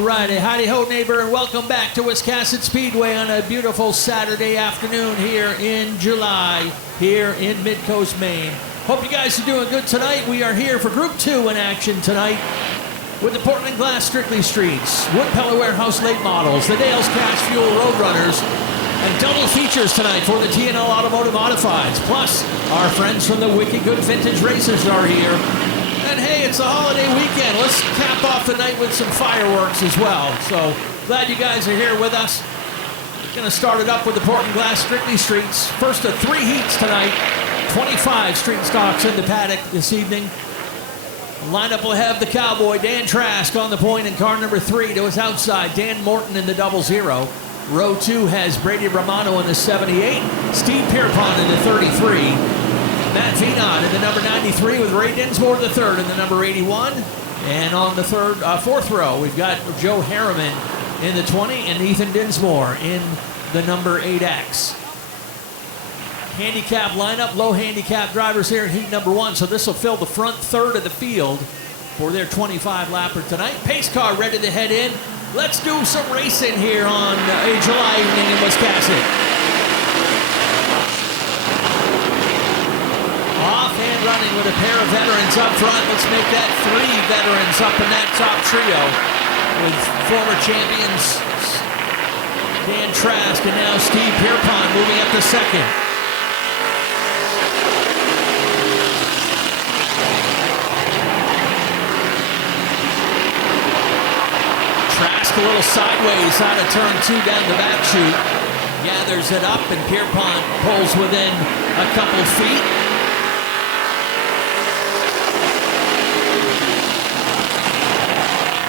All righty, howdy ho neighbor, and welcome back to Wiscasset Speedway on a beautiful Saturday afternoon here in July, here in Midcoast, Maine. Hope you guys are doing good tonight. We are here for Group 2 in action tonight with the Portland Glass Strictly Streets, Wood Pellet Warehouse Late Models, the Dale's Cash Fuel Roadrunners, and double features tonight for the TNL Automotive Modifieds. Plus, our friends from the Wicked Good Vintage Racers are here. And hey, it's a holiday weekend. Let's cap off the night with some fireworks as well. So glad you guys are here with us. Going to start it up with the Portland Glass Strictly Streets. First of 3 heats tonight. 25 street stocks in the paddock this evening. Lineup will have the Cowboy, Dan Trask, on the point in car number 3. To his outside, Dan Morton in the 00. Row 2 has Brady Romano in the 78. Steve Pierpont in the 33. Matt Venot in the number 93 with Ray Dinsmore the third in the number 81. And on the fourth row, we've got Joe Harriman in the 20 and Ethan Dinsmore in the number 8X. Handicap lineup, low handicap drivers here in heat number 1. So this will fill the front third of the field for their 25-lapper tonight. Pace car ready to head in. Let's do some racing here on a July evening in Wiscasset. And running with a pair of veterans up front. Let's make that 3 veterans up in that top trio with former champions Dan Trask and now Steve Pierpont moving up to second. Trask a little sideways out of turn 2 down the back chute. Gathers it up and Pierpont pulls within a couple feet.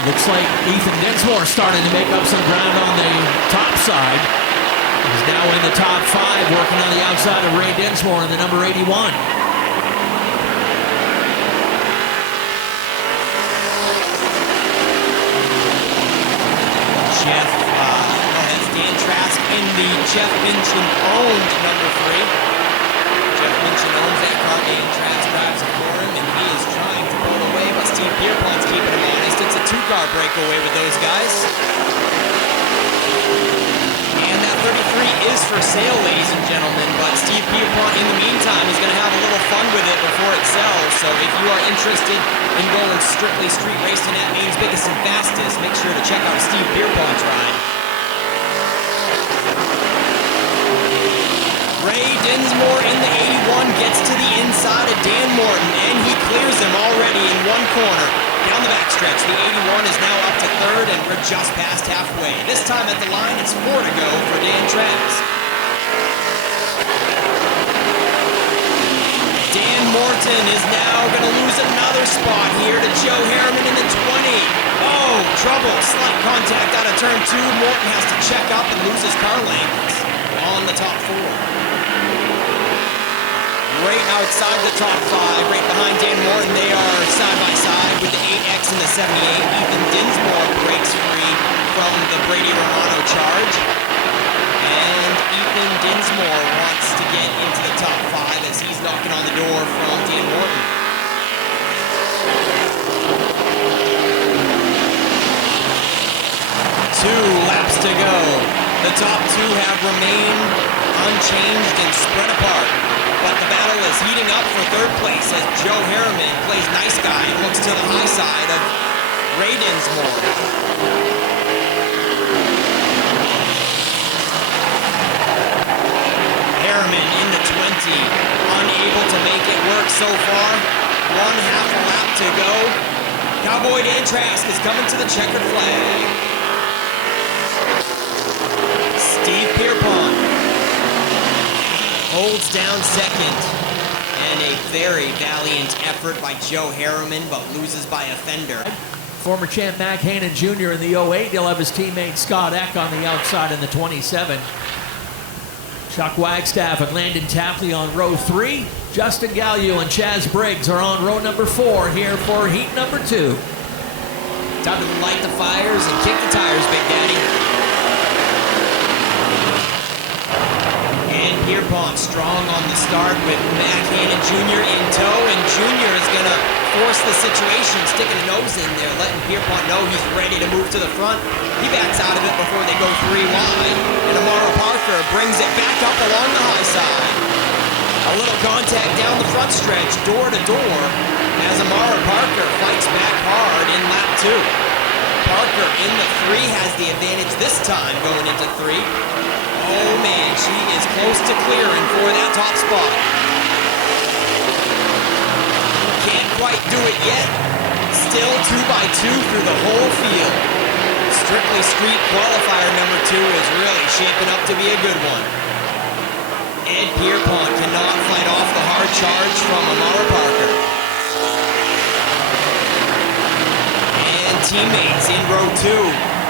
Looks like Ethan Dinsmore starting to make up some ground on the top side. He's now in the top 5, working on the outside of Ray Dinsmore in the number 81. Has Dan Trask in the Jeff Minchin-owned number 3. Jeff Minchin owns that car. Dan Trask drives it for him, and he is trying to pull away, but Steve Pierpont's keeping him honest. It's a 2-car breakaway with those guys. And that 33 is for sale, ladies and gentlemen, but Steve Pierpont, in the meantime, is going to have a little fun with it before it sells. So if you are interested in going strictly street racing at Maine's biggest and fastest, make sure to check out Steve Pierpont's ride. Ray Dinsmore in the 81 gets to the inside of Dan Morton, and he clears him already in one corner. Down the backstretch, the 81 is now up to third, and we're just past halfway. This time at the line, it's 4 to go for Dan Trask. Dan Morton is now going to lose another spot here to Joe Harriman in the 20. Oh, trouble. Slight contact out of turn 2. Morton has to check up and lose his car length on the top 4. Right outside the top 5, right behind Dan Morton. They are side by side with the 8X and the 78. Ethan Dinsmore breaks free from the Brady Romano charge. And Ethan Dinsmore wants to get into the top 5 as he's knocking on the door from Dan Morton. Two laps to go. The top 2 have remained unchanged and spread apart. But the battle is heating up for third place as Joe Harriman plays nice guy and looks to the high side of Ray Dinsmore. Harriman in the 20, unable to make it work so far. 1/2 a lap to go. Cowboy Dan Trask is coming to the checkered flag. Steve Pierpont holds down second, and a very valiant effort by Joe Harriman, but loses by a fender. Former champ Mac Hannon Jr. in the 08. He'll have his teammate Scott Eck on the outside in the 27. Chuck Wagstaff and Landon Tapley on row 3. Justin Galliu and Chaz Briggs are on row number 4 here for heat number 2. Time to light the fires and kick the tires, Big Daddy. And Pierpont strong on the start with Mac Hannon Jr. in tow, and Jr. is going to force the situation, sticking a nose in there, letting Pierpont know he's ready to move to the front. He backs out of it before they go 3 wide, and Amara Parker brings it back up along the high side. A little contact down the front stretch, door to door, as Amara Parker fights back hard in lap 2. Parker in the 3 has the advantage this time going into 3. Oh man, she is close to clearing for that top spot. Can't quite do it yet. Still 2x2 through the whole field. Strictly Street qualifier number 2 is really shaping up to be a good one. Ed Pierpont cannot fight off the hard charge from Amara Parker. And teammates in row 2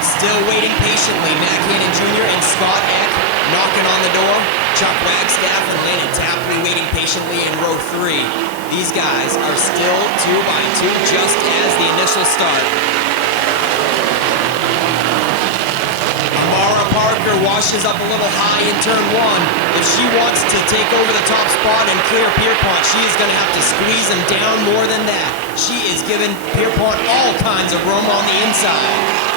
still waiting patiently. Matt Hannon Jr. and Scott Eck knocking on the door. Chuck Wagstaff and Landon Tapley waiting patiently in row 3. These guys are still 2x2 just as the initial start. Amara Parker washes up a little high in turn 1. If she wants to take over the top spot and clear Pierpont, she is going to have to squeeze him down more than that. She is giving Pierpont all kinds of room on the inside.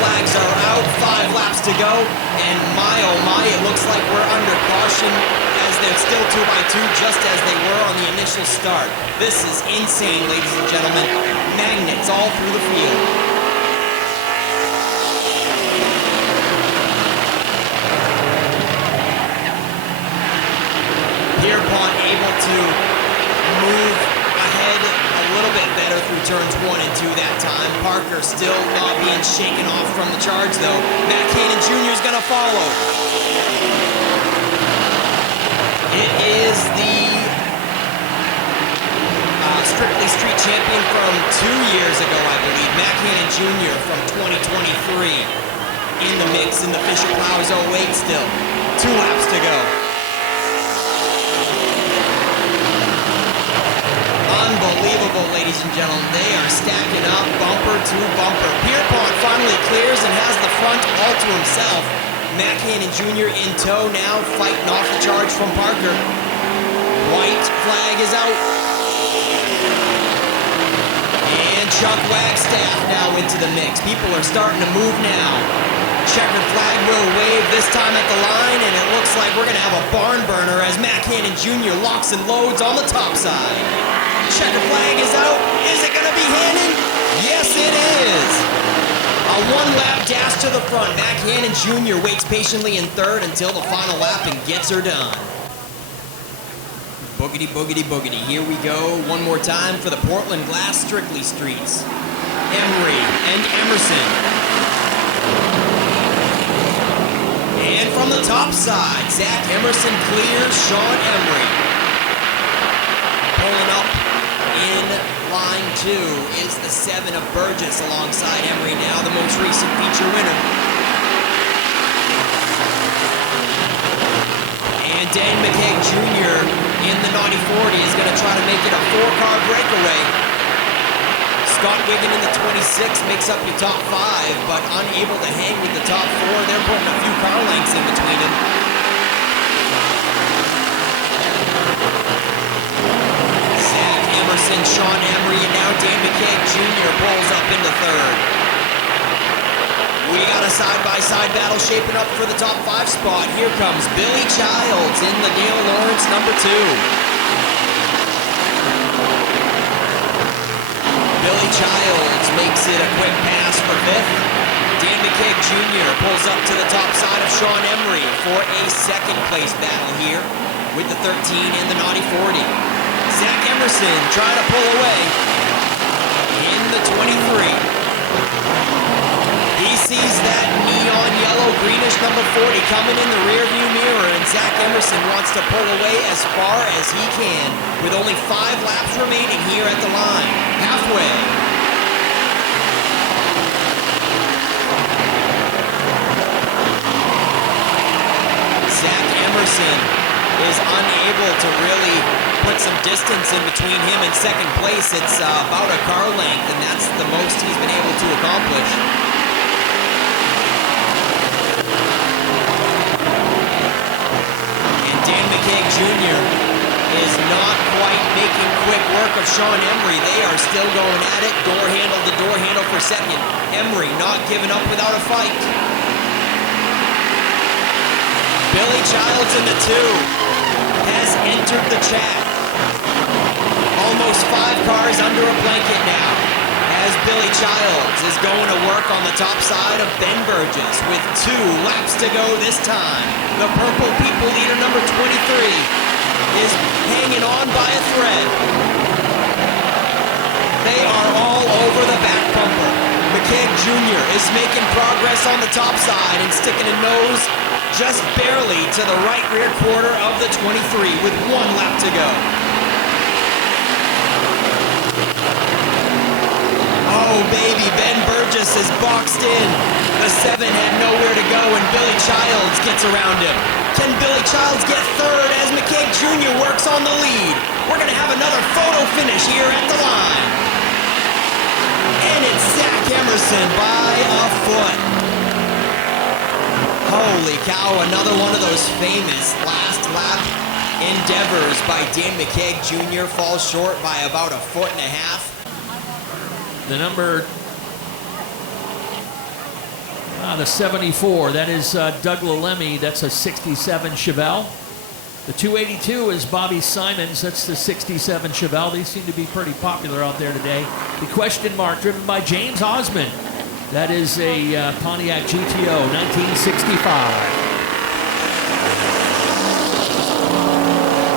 Flags are out, 5 laps to go, and my oh my, it looks like we're under caution as they're still 2x2 just as they were on the initial start. This is insane, ladies and gentlemen. Magnets all through the field. Pierpont able to move ahead a little bit better through turns 1 and 2 that time. Parker still not being shaken off from the charge though. Matt Hannon Jr. is going to follow. It is the Strictly Street champion from 2 years ago, I believe. Matt Hannon Jr. from 2023 in the mix in the Fisher Plowers 08 still. 2 laps to go. Unbelievable, ladies and gentlemen. They are stacking up bumper to bumper. Pierpont finally clears and has the front all to himself. Matt Hannon Jr. in tow now, fighting off the charge from Parker. White flag is out. And Chuck Wagstaff now into the mix. People are starting to move now. Checkered flag will wave this time at the line, and it looks like we're going to have a barn burner as Matt Hannon Jr. locks and loads on the top side. Checker flag is out. Is it going to be Hannon? Yes, it is. A 1-lap dash to the front. Matt Hannon Jr. waits patiently in 3rd until the final lap and gets her done. Boogity, boogity, boogity. Here we go one more time for the Portland Glass Strictly Streets. Emery and Emerson. And from the top side, Zach Emerson clears Sean Emery. Pulling up in line 2 is the 7 of Burgess alongside Emery now, the most recent feature winner. And Dan McKay Jr. in the Naughty 40 is going to try to make it a 4-car breakaway. Scott Wiggin in the 26 makes up your top 5, but unable to hang with the top 4. They're putting a few car lengths in between them. Zach Emerson, Sean Emery, and now Dan McKay Jr. pulls up into 3rd. We got a side-by-side battle shaping up for the top 5 spot. Here comes Billy Childs in the Neil Lawrence number 2. Billy Childs makes it a quick pass for 5th. Dan McKay Jr. pulls up to the top side of Sean Emery for a 2nd place battle here with the 13 and the Naughty 40. Zach Emerson trying to pull away in the 23. He sees that neon yellow greenish number 40 coming in the rearview mirror, and Zach Emerson wants to pull away as far as he can with only 5 laps remaining here at the line. Halfway. Zach Emerson is unable to really put some distance in between him and 2nd place. It's about a car length, and that's the most he's been able to accomplish. McKeag Jr. is not quite making quick work of Sean Emery. They are still going at it, door handle to door handle for second. Emery not giving up without a fight. Billy Childs in the 2 has entered the chat. Almost 5 cars under a blanket now, as Billy Childs is going to work on the top side of Ben Burgess with 2 laps to go this time. The Purple People leader, number 23, is hanging on by a thread. They are all over the back bumper. McKeag Jr. is making progress on the top side and sticking a nose just barely to the right rear quarter of the 23 with 1 lap to go. Oh baby, Ben Burgess is boxed in. The 7 had nowhere to go and Billy Childs gets around him. Can Billy Childs get third as McKeag Jr. works on the lead? We're gonna have another photo finish here at the line. And it's Zach Emerson by a foot. Holy cow, another one of those famous last lap endeavors by Dan McKeag Jr. falls short by about 1.5 feet. The number, the 74, that is Doug Lalemi. That's a 67 Chevelle. The 282 is Bobby Simons. That's the 67 Chevelle. These seem to be pretty popular out there today. The question mark driven by James Osmond. That is a Pontiac GTO 1965.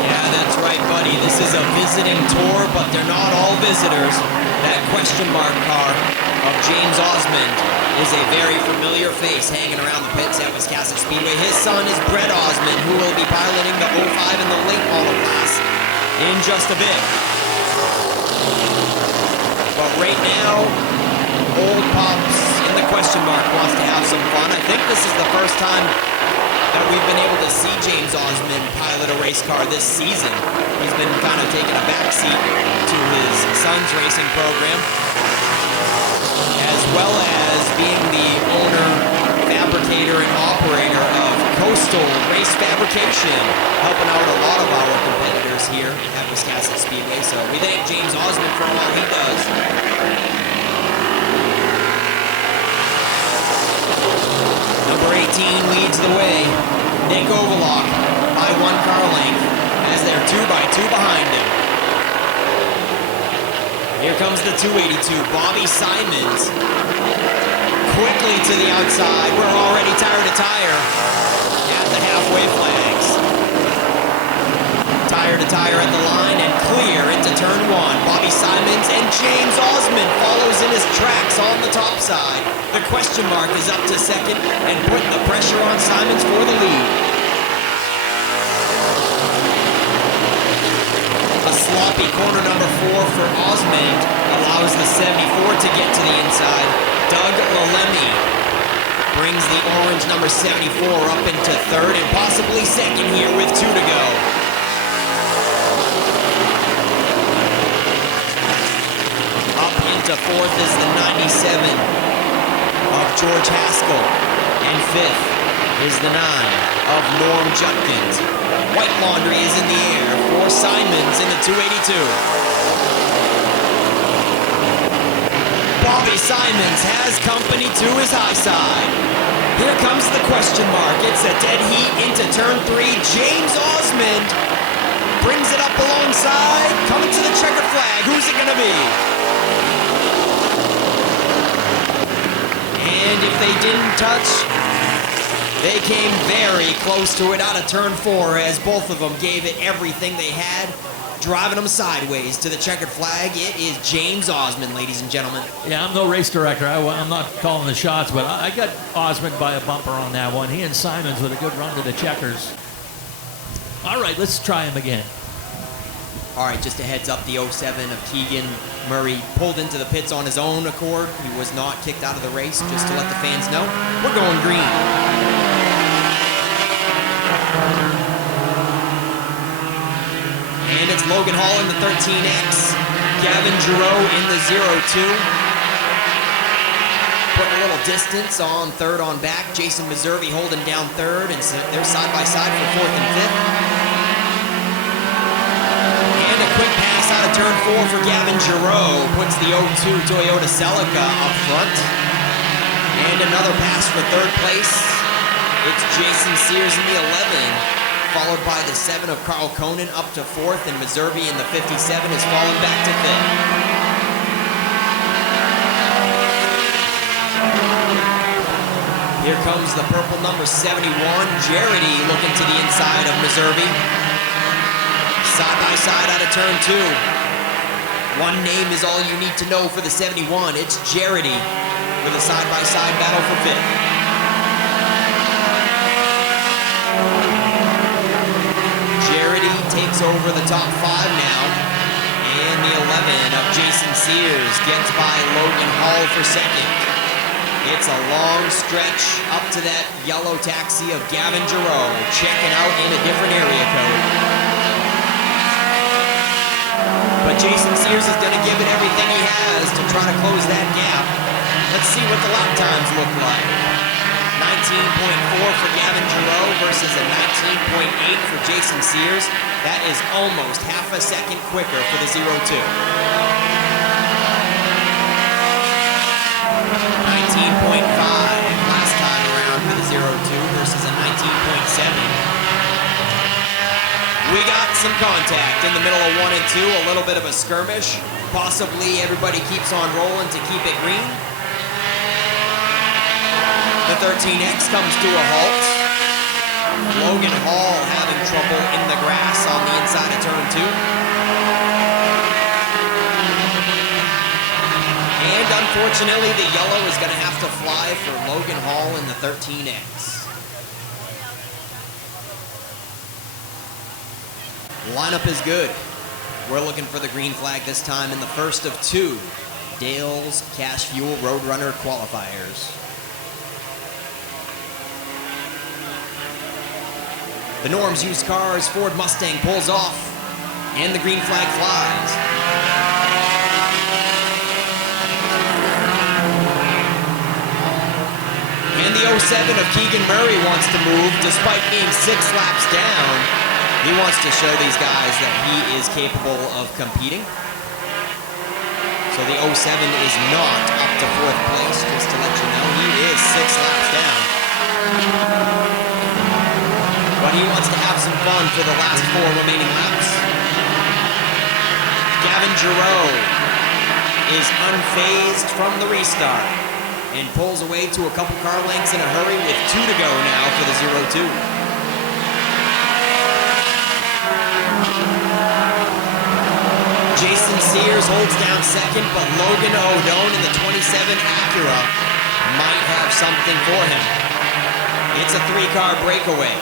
Yeah, that's right, buddy. This is a visiting tour, but they're not all visitors. That question mark car of James Osmond is a very familiar face hanging around the pits at Wiscasset Speedway. His son is Brett Osmond, who will be piloting the 05 in the late model class in just a bit. But right now, Old Pops in the question mark wants to have some fun. I think this is the first time that we've been able to see James Osmond pilot a race car this season. He's been kind of taking a backseat to his son's racing program, as well as being the owner, fabricator, and operator of Coastal Race Fabrication, helping out a lot of our competitors here at Wiscasset Speedway. So we thank James Osmond for all he does. Number 18 leads the way. Nick Overlock by 1 car length as they're 2 by 2 behind him. Here comes the 282, Bobby Simons. Quickly to the outside. We're already tire to tire at the halfway flags. Tire to tire at the line and clear into turn 1. Bobby Simons and James Osmond follows in his tracks on the top side. The question mark is up to second and putting the pressure on Simons for the lead. A sloppy corner number 4 for Osmond allows the 74 to get to the inside. Doug Lalemi brings the orange number 74 up into third and possibly second here with 2 to go. Up into fourth is the 97 of George Haskell, and 5th is the 9 of Norm Judkins. White laundry is in the air for Simons in the 282. Bobby Simons has company to his high side. Here comes the question mark. It's a dead heat into turn 3. James Osmond brings it up alongside, coming to the checkered flag. Who's it gonna be? And if they didn't touch, they came very close to it out of turn 4 as both of them gave it everything they had, driving them sideways to the checkered flag. It is James Osmond, ladies and gentlemen. Yeah, I'm no race director. I'm not calling the shots, but I got Osmond by a bumper on that one. He and Simons with a good run to the checkers. All right, let's try him again. All right, just a heads up, the 07 of Keegan Murray pulled into the pits on his own accord. He was not kicked out of the race, just to let the fans know. We're going green. And it's Logan Hall in the 13X. Gavin Giroux in the 02. Putting a little distance on third on back. Jason Meserve holding down third, and they're side by side for 4th and 5th. quick pass out of turn 4 for Gavin Giroux. Puts the 0-2 Toyota Celica up front. And another pass for third place. It's Jason Sears in the 11. Followed by the 7 of Carl Conan up to 4th. And Meserve in the 57 has fallen back to 5th. Here comes the purple number 71. Jarity looking to the inside of Meserve. Side by side out of turn 2. One name is all you need to know for the 71. It's Jarity with a side-by-side battle for 5th. Jarity takes over the top 5 now. And the 11 of Jason Sears gets by Logan Hall for 2nd. It's a long stretch up to that yellow taxi of Gavin Giroux, checking out in a different area code. But Jason Sears is going to give it everything he has to try to close that gap. Let's see what the lap times look like. 19.4 for Gavin Giroux versus a 19.8 for Jason Sears. That is almost half a second quicker for the 0-2. 19.5 last time around for the 0-2 versus a 19.7. We got some contact in the middle of 1 and 2, a little bit of a skirmish. Possibly everybody keeps on rolling to keep it green. The 13X comes to a halt. Logan Hall having trouble in the grass on the inside of turn 2. And unfortunately, the yellow is going to have to fly for Logan Hall in the 13X. Lineup is good. We're looking for the green flag this time in the first of 2 Dale's Cash Fuel Roadrunner qualifiers. The Norm's Used Cars Ford Mustang pulls off, and the green flag flies. And the 07 of Keegan Murray wants to move despite being 6 laps down. He wants to show these guys that he is capable of competing. So the 07 is not up to 4th place, just to let you know. He is 6 laps down. But he wants to have some fun for the last 4 remaining laps. Gavin Giroux is unfazed from the restart and pulls away to a couple car lengths in a hurry with 2 to go now for the 0-2. Jason Sears holds down 2nd, but Logan O'Done in the 27 Acura might have something for him. It's a 3-car breakaway,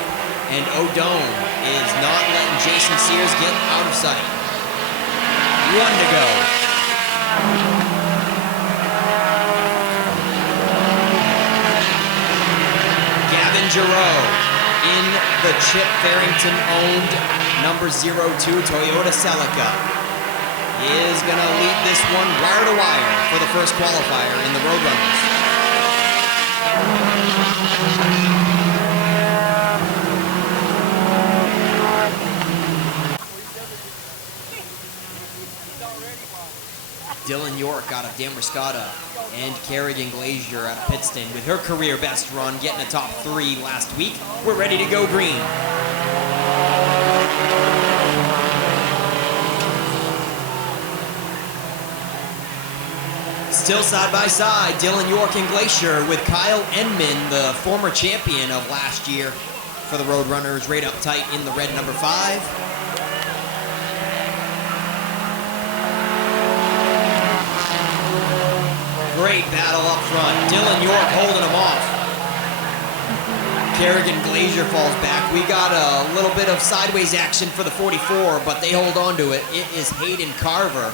and O'Done is not letting Jason Sears get out of sight. 1 to go. Gavin Giroux in the Chip Farrington-owned number 02 Toyota Celica is going to lead this one wire to wire for the first qualifier in the Roadrunners. Dylan York out of Damascata and Kerrigan Glazier out of Pittston with her career best run, getting a top 3 last week. We're ready to go green. Still side by side, Dylan York and Glacier with Kyle Enman, the former champion of last year for the Roadrunners, right up tight in the red number 5. Great battle up front. Dylan York holding him off. Kerrigan Glazier falls back. We got a little bit of sideways action for the 44, but they hold on to it. It is Hayden Carver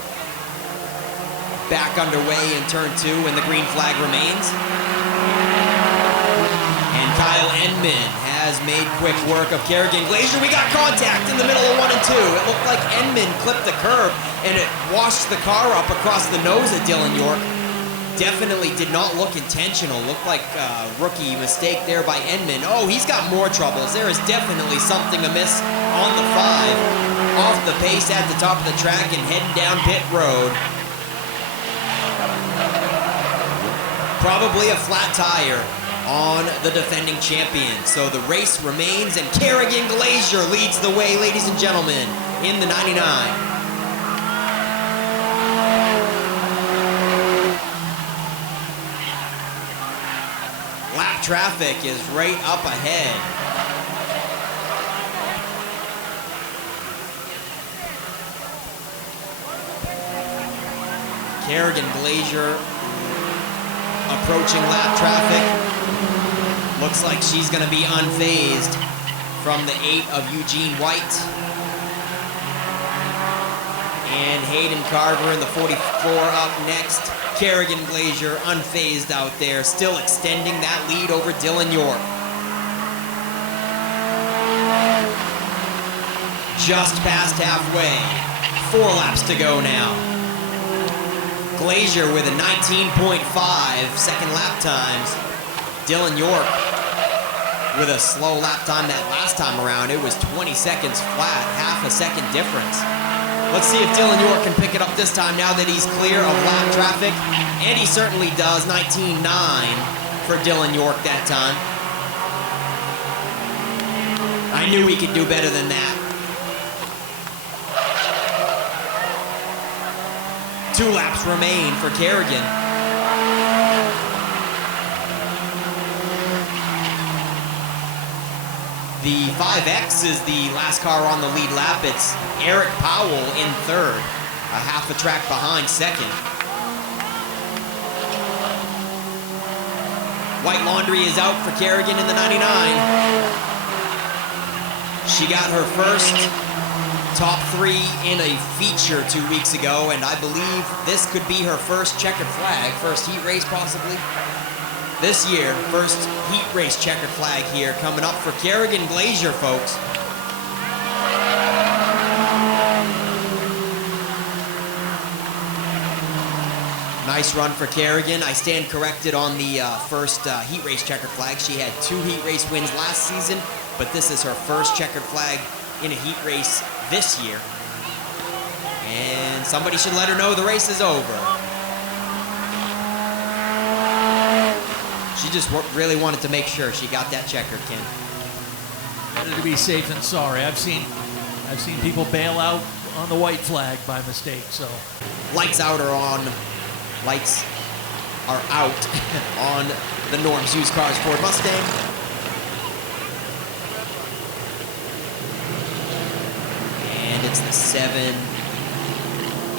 back underway in turn 2, and the green flag remains. And Kyle Enman has made quick work of Kerrigan Glazier. We got contact in the middle of 1 and 2. It looked like Enman clipped the curb, and it washed the car up across the nose of Dylan York. Definitely did not look intentional. Looked like a rookie mistake there by Enman. Oh, he's got more troubles. There is definitely something amiss on the 5. off the pace at the top of the track and heading down pit road. Probably a flat tire on the defending champion. So the race remains, and Kerrigan Glazier leads the way, ladies and gentlemen, in the 99. Lap traffic is right up ahead. Kerrigan Glazier approaching lap traffic. Looks like she's going to be unfazed from the 8 of Eugene White. And Hayden Carver in the 44 up next. Kerrigan Glazier unfazed out there, still extending that lead over Dylan York. Just past halfway. 4 laps to go now. Glazier with a 19.5 second lap times. Dylan York with a slow lap time that last time around. It was 20 seconds flat, half a second difference. Let's see if Dylan York can pick it up this time now that he's clear of lap traffic. And he certainly does. 19.9 for Dylan York that time. I knew he could do better than that. 2 laps remain for Kerrigan. The 5X is the last car on the lead lap. It's Eric Powell in third, a half a track behind second. White Laundry is out for Kerrigan in the 99. She got her first top 3 in a feature 2 weeks ago, and I believe this could be her first checkered flag, first heat race possibly. This year, first heat race checkered flag here coming up for Kerrigan Glazier, folks. Nice run for Kerrigan. I stand corrected on the first heat race checkered flag. She had 2 heat race wins last season, but this is her first checkered flag in a heat race this year. And somebody should let her know the race is over. She just really wanted to make sure she got that checkered, Ken. Better to be safe than sorry. I've seen people bail out on the white flag by mistake. So lights out are on. Lights are out on the Norm's Used Cars Ford Mustang. And it's the 7,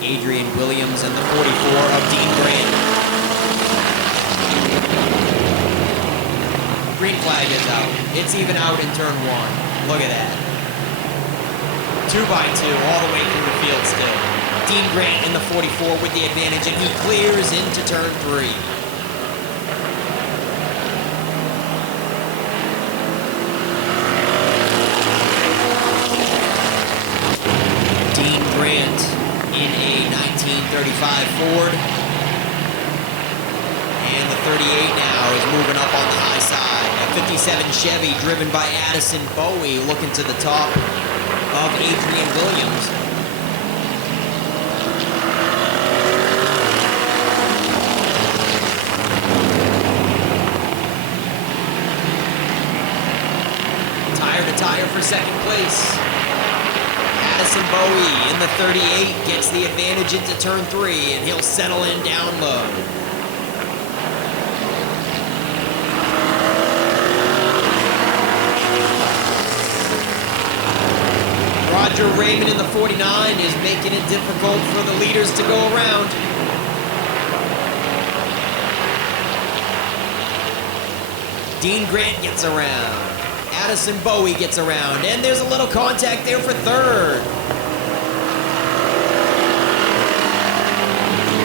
Adrian Williams, and the 44 of Dean Grant. Green flag is out. It's even out in turn 1. Look at that. 2 by 2 all the way through the field still. Dean Grant in the 44 with the advantage, and he clears into turn 3. Dean Grant in a 1935 Ford. And the 38 now is moving up on the high side. A 57 Chevy driven by Addison Bowie, looking to the top of Adrian Williams. Tire to tire for second place. Addison Bowie in the 38 gets the advantage into turn 3, and he'll settle in down low. Roger Raymond in the 49 is making it difficult for the leaders to go around. Dean Grant gets around. Addison Bowie gets around. And there's a little contact there for third.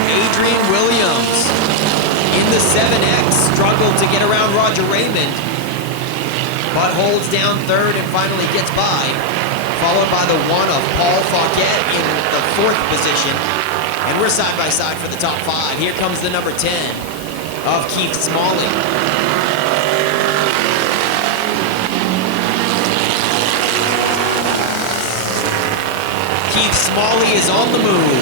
Adrian Williams in the 7X struggled to get around Roger Raymond, but holds down third and finally gets by, followed by the 1 of Paul Fauquet in the 4th position. And we're side by side for the top 5. Here comes the number 10 of Keith Smalley. Keith Smalley is on the move.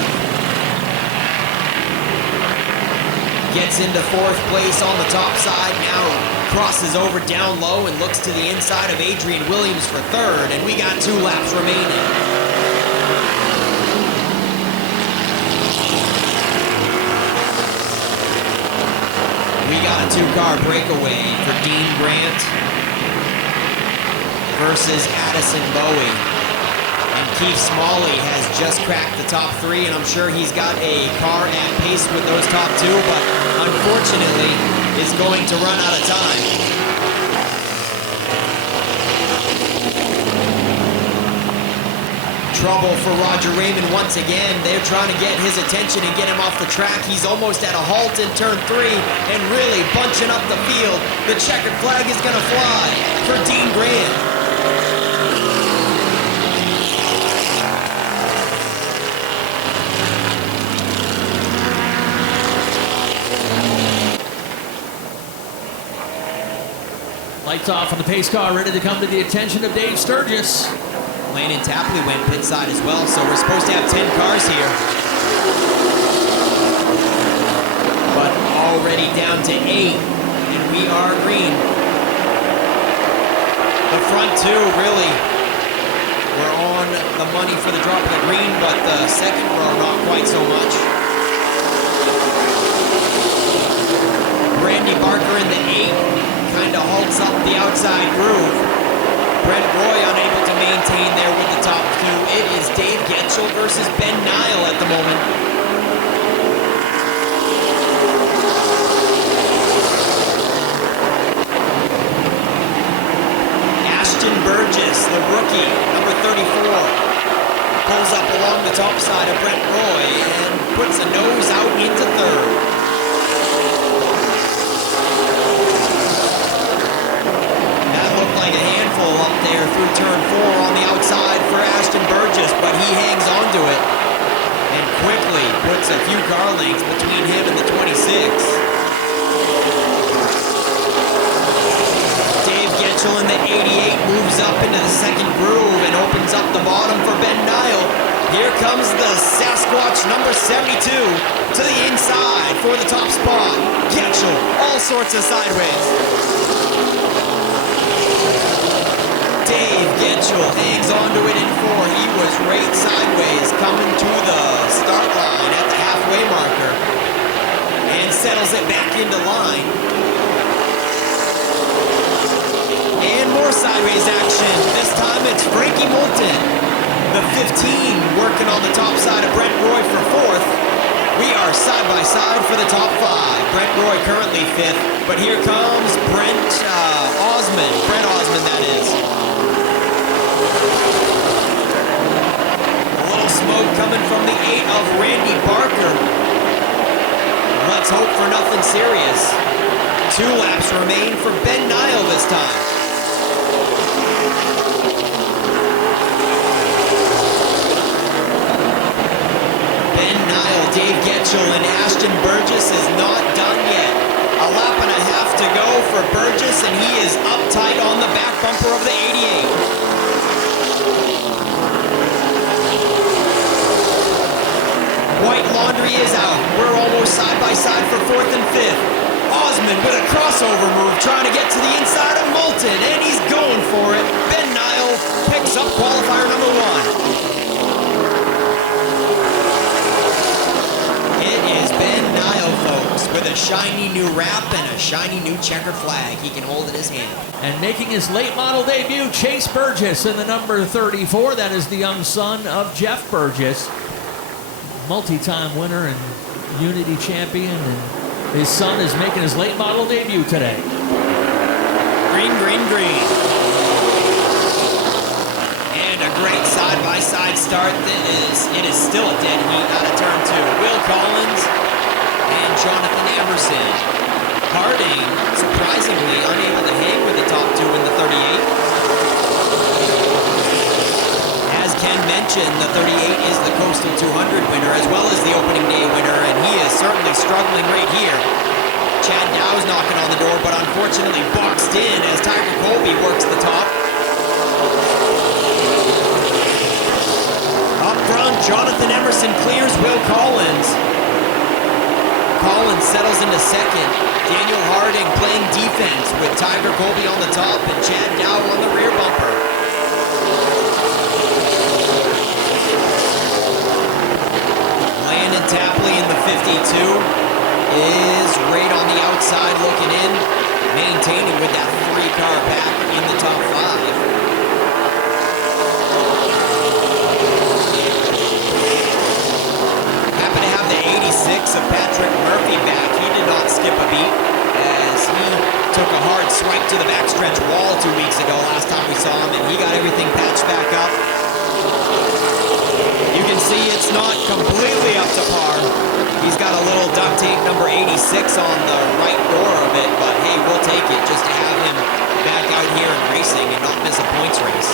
Gets into fourth place on the top side. Now crosses over down low and looks to the inside of Adrian Williams for third. And we got 2 laps remaining. We got a 2-car breakaway for Dean Grant versus Addison Bowie. And Keith Smalley has just cracked the top 3, and I'm sure he's got a car at pace with those top 2, but unfortunately is going to run out of time. Trouble for Roger Raymond once again. They're trying to get his attention and get him off the track. He's almost at a halt in turn 3 and really bunching up the field. The checkered flag is going to fly for Dean Grant. Lights off on the pace car, ready to come to the attention of Dave Sturgis. Landon Tapley went pit side as well, so we're supposed to have 10 cars here. But already down to 8, and we are green. The front 2 really were on the money for the drop of the green, but the second row not quite so much. Randy Barker in the 8 kind of halts up the outside groove. Brent Roy unable to maintain there with the top 2. It is Dave Getchell versus Ben Nile at the moment. Ashton Burgess, the rookie, number 34, pulls up along the top side of Brent Roy and puts a nose out into third. Like a handful up there through turn 4 on the outside for Ashton Burgess, but he hangs on to it and quickly puts a few car lengths between him and the 26. Dave Getchell in the 88 moves up into the second groove and opens up the bottom for Ben Nile. Here comes the Sasquatch number 72 to the inside for the top spot. Getchell, all sorts of sideways. Dave Getchell hangs onto it in 4. He was right sideways coming to the start line at the halfway marker and settles it back into line. And more sideways action. This time it's Frankie Moulton, the 15, working on the top side of Brent Roy for 4th. We are side by side for the top 5. Brent Roy currently 5th, but here comes Brent Osmond, that is. A little smoke coming from the 8 of Randy Barker. Let's hope for nothing serious. 2 laps remain for Ben Nile this time. Ben Nile, Dave Getchell, and Ashton Burgess is not done yet. A lap and a half to go for Burgess, and he is uptight on the back bumper of the 88. White Laundry is out. We're almost side by side for 4th and 5th. Osmond with a crossover move trying to get to the inside of Moulton, and he's going for it. Ben Nile picks up qualifier number 1. It is Ben Nile, folks, with a shiny new wrap and a shiny new checkered flag he can hold in his hand. And making his late model debut, Chase Burgess in the number 34. That is the young son of Jeff Burgess. Multi-time winner and Unity champion, and his son is making his late model debut today. Green, green, green. And a great side-by-side start. It is still a dead heat out of turn 2. Will Collins and Jonathan Emerson. Harding, surprisingly, unable to hang with the top 2 in the 38. As Ken mentioned, the 38 is the Coastal 200 winner as well as the opening day winner, and he is certainly struggling right here. Chad Dow's knocking on the door, but unfortunately boxed in as Tiger Colby works the top. Up front. Jonathan Emerson clears Will Collins. Collins settles into second. Daniel Harding playing defense with Tiger Colby on the top and Chad Dow on the rear bumper. Landon Tapley in the 52 is right on the outside looking in, maintaining with that 3-car pack in the top 5. Happy to have the 86 of Patrick Murphy back. He did not skip a beat as he took a hard swipe to the backstretch wall 2 weeks ago last time we saw him, and he got everything patched back up. You can see it's not completely up to par. He's got a little duct tape number 86 on the right door of it, but hey, we'll take it just to have him back out here and racing and not miss a points race.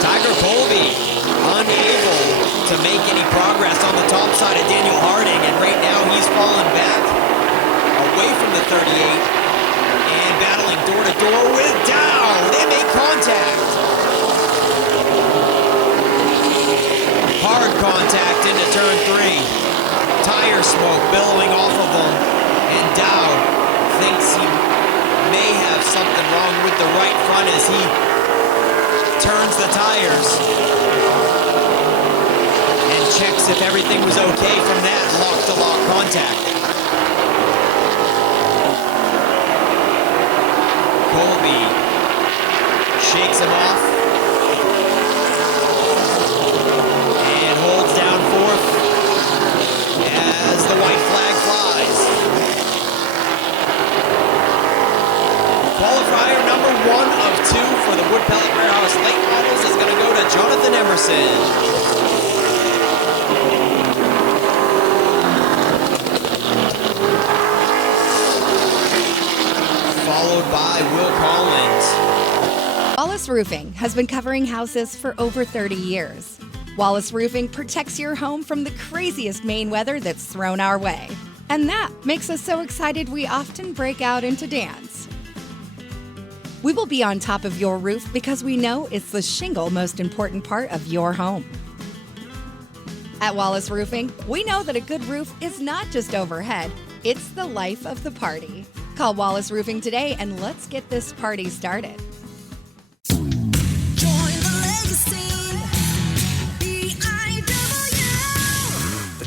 Tiger Colby unable to make any progress on the top side of Daniel Harding, and right now he's fallen back away from the 38 and battling door to door with Dow. They make contact. Hard contact into turn 3. Tire smoke billowing off of him, and Dow thinks he may have something wrong with the right front as he turns the tires and checks if everything was okay from that lock-to-lock contact. Colby shakes him off and holds down 4th as the white flag flies. Qualifier number 1 of 2 for the Wood Pellet Warehouse late models is going to go to Jonathan Emerson. Followed by Will Collins. Wallace Roofing has been covering houses for over 30 years. Wallace Roofing protects your home from the craziest Maine weather that's thrown our way. And that makes us so excited we often break out into dance. We will be on top of your roof because we know it's the shingle most important part of your home. At Wallace Roofing, we know that a good roof is not just overhead, it's the life of the party. Call Wallace Roofing today and let's get this party started.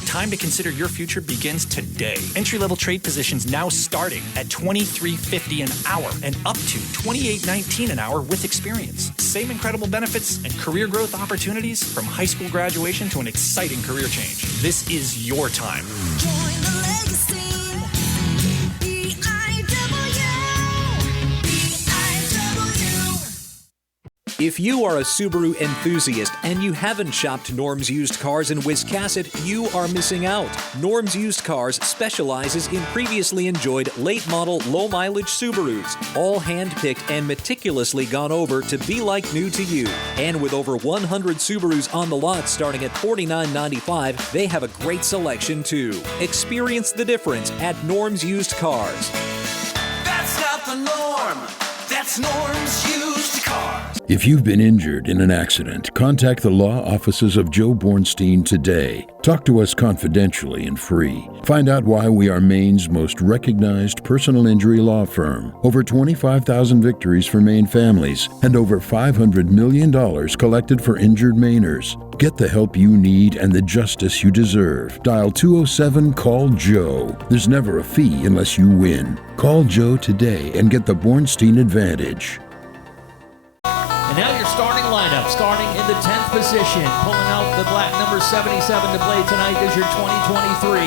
Time to consider your future begins today. Entry-level trade positions now starting at $23.50 an hour and up to $28.19 an hour with experience. Same incredible benefits and career growth opportunities from high school graduation to an exciting career change. This is your time. Join the legacy. If you are a Subaru enthusiast and you haven't shopped Norm's Used Cars in Wiscasset, you are missing out. Norm's Used Cars specializes in previously enjoyed late-model, low-mileage Subarus, all hand-picked and meticulously gone over to be like new to you. And with over 100 Subarus on the lot starting at $49.95, they have a great selection too. Experience the difference at Norm's Used Cars. That's not the norm. That's Norm's Used Cars. If you've been injured in an accident, contact the law offices of Joe Bornstein today. Talk to us confidentially and free. Find out why we are Maine's most recognized personal injury law firm. Over 25,000 victories for Maine families and over $500 million collected for injured Mainers. Get the help you need and the justice you deserve. Dial 207-CALL-JOE. There's never a fee unless you win. Call Joe today and get the Bornstein advantage. And now your starting lineup, starting in the 10th position, pulling out the black number 77 to play tonight is your 2023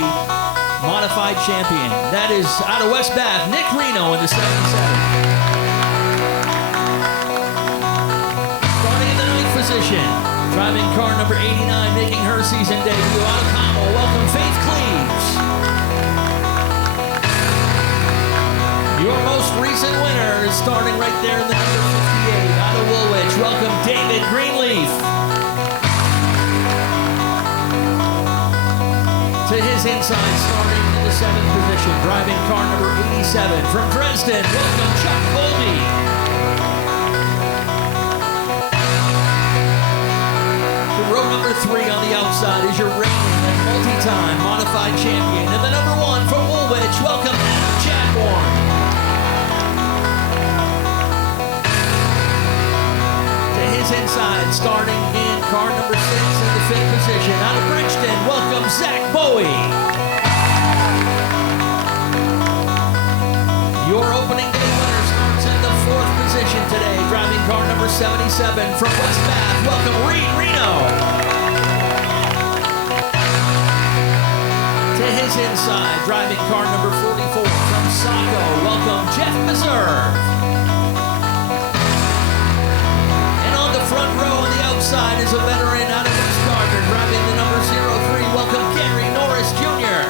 modified champion. That is out of West Bath, Nick Reno in the 77. Starting in the 9th position, driving car number 89, making her season debut out of Carmel. Welcome, Faith Cleaves. Your most recent winner is starting right there in the number 58, out of Woolwich. Welcome, David Greenleaf. To his inside, starting in the 7th position, driving car number 87 from Dresden. Welcome, Chuck Colby. number 3 on the outside is your reigning and multi-time modified champion. And the number 1 from Woolwich, welcome Adam Chadbourne. To his inside, starting in car number 6 in the 5th position. Out of Bridgeton, welcome Zach Bowie. Your opening day winner starts in the 4th position today, driving car number 77 from West Bath. Welcome Reed Reno. To his inside, driving car number 44 from Saco. Welcome Jeff Meserve. And on the front row on the outside is a veteran out of West Gardner, driving the number 03. Welcome Gary Norris Jr.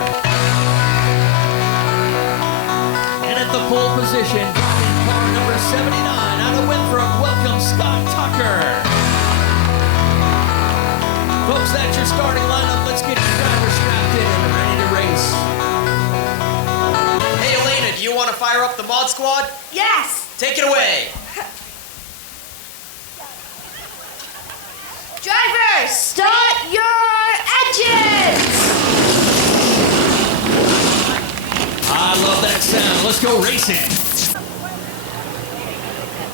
At the pole position, driving car number 79 out of Winthrop, welcome Scott Tucker. Folks, that's your starting lineup. Let's get your drivers strapped in and ready to race. Hey, Elena, do you want to fire up the mod squad? Yes! Take it away. Drivers, start your engines! I love that sound. Let's go racing.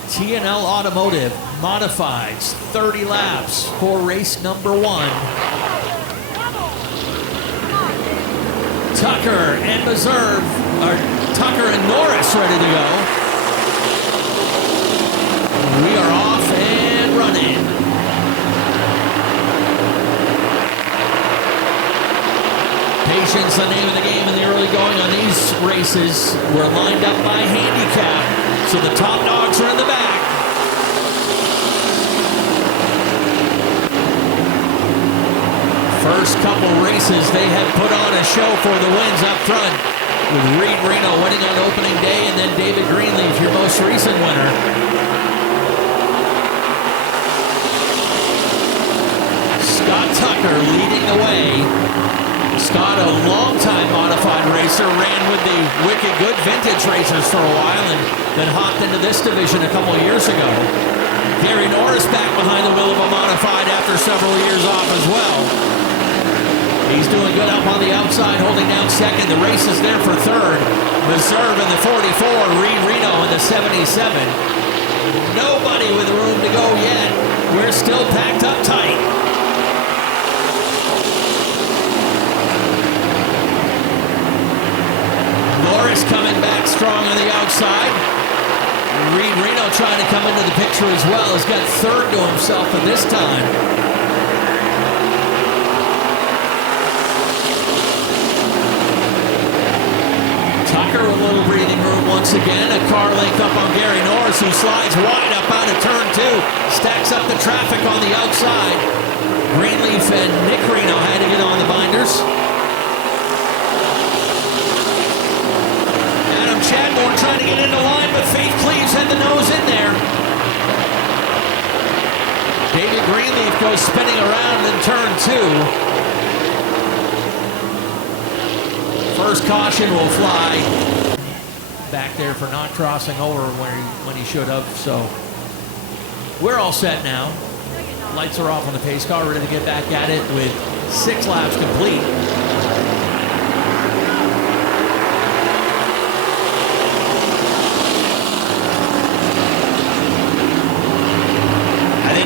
T&L Automotive modifies 30 laps for race number 1. Tucker and Meserve, or Tucker and Norris ready to go. We are off and running. Patience, the name of the game in the early going on these races. We're lined up by handicap, so the top dogs are in the back. First couple races, they have put on a show for the wins up front, with Reed Reno winning on opening day, and then David Greenleaf, your most recent winner. Scott Tucker leading the way. Scott, a long-time modified racer, ran with the Wicked Good Vintage Racers for a while and then hopped into this division a couple of years ago. Gary Norris back behind the wheel of a modified after several years off as well. He's doing good up on the outside, holding down second. The race is there for third. Meserve in the 44, Reed Reno in the 77. Nobody with room to go yet. We're still packed up tight. Norris coming back strong on the outside. Reed Reno trying to come into the picture as well. Has got third to himself at this time. Tucker with a little breathing room once again. A car length up on Gary Norris, who slides wide up out of turn 2. Stacks up the traffic on the outside. Greenleaf and Nick Reno had to get on the binders. Chadbourne trying to get into line, but Faith Cleaves had the nose in there. David Greenleaf goes spinning around in turn 2. First caution will fly. Back there for not crossing over when he should have. So we're all set now. Lights are off on the pace car, ready to get back at it with 6 laps complete.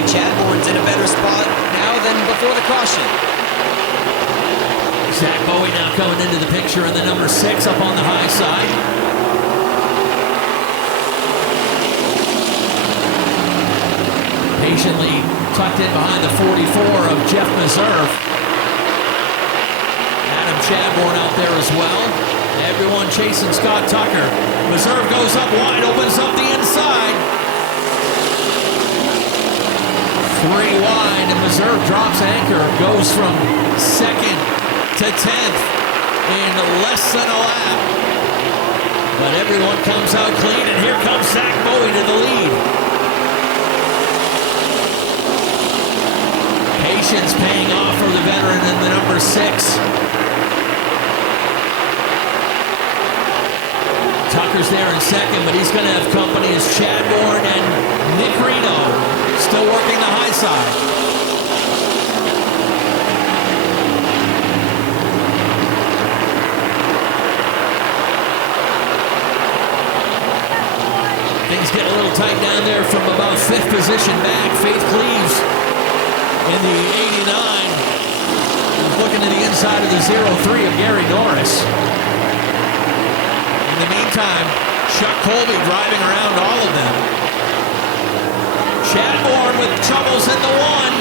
Chadbourne's in a better spot now than before the caution. Zach Bowie now coming into the picture in the number 6 up on the high side. Patiently tucked in behind the 44 of Jeff Meserve. Adam Chadbourne out there as well. Everyone chasing Scott Tucker. Meserve goes up wide, opens up the inside. 3 wide, and Meserve drops anchor, goes from 2nd to 10th in less than a lap. But everyone comes out clean, and here comes Zach Bowie to the lead. Patience paying off for the veteran in the number 6. Tucker's there in second, but he's going to have company as Chadbourne and Nick Reno still working the high side. down there from about 5th position back. Faith Cleaves in the 89. He's looking to the inside of the 0-3 of Gary Norris. In the meantime, Chuck Colby driving around all of them. Chadbourne with troubles in the 1.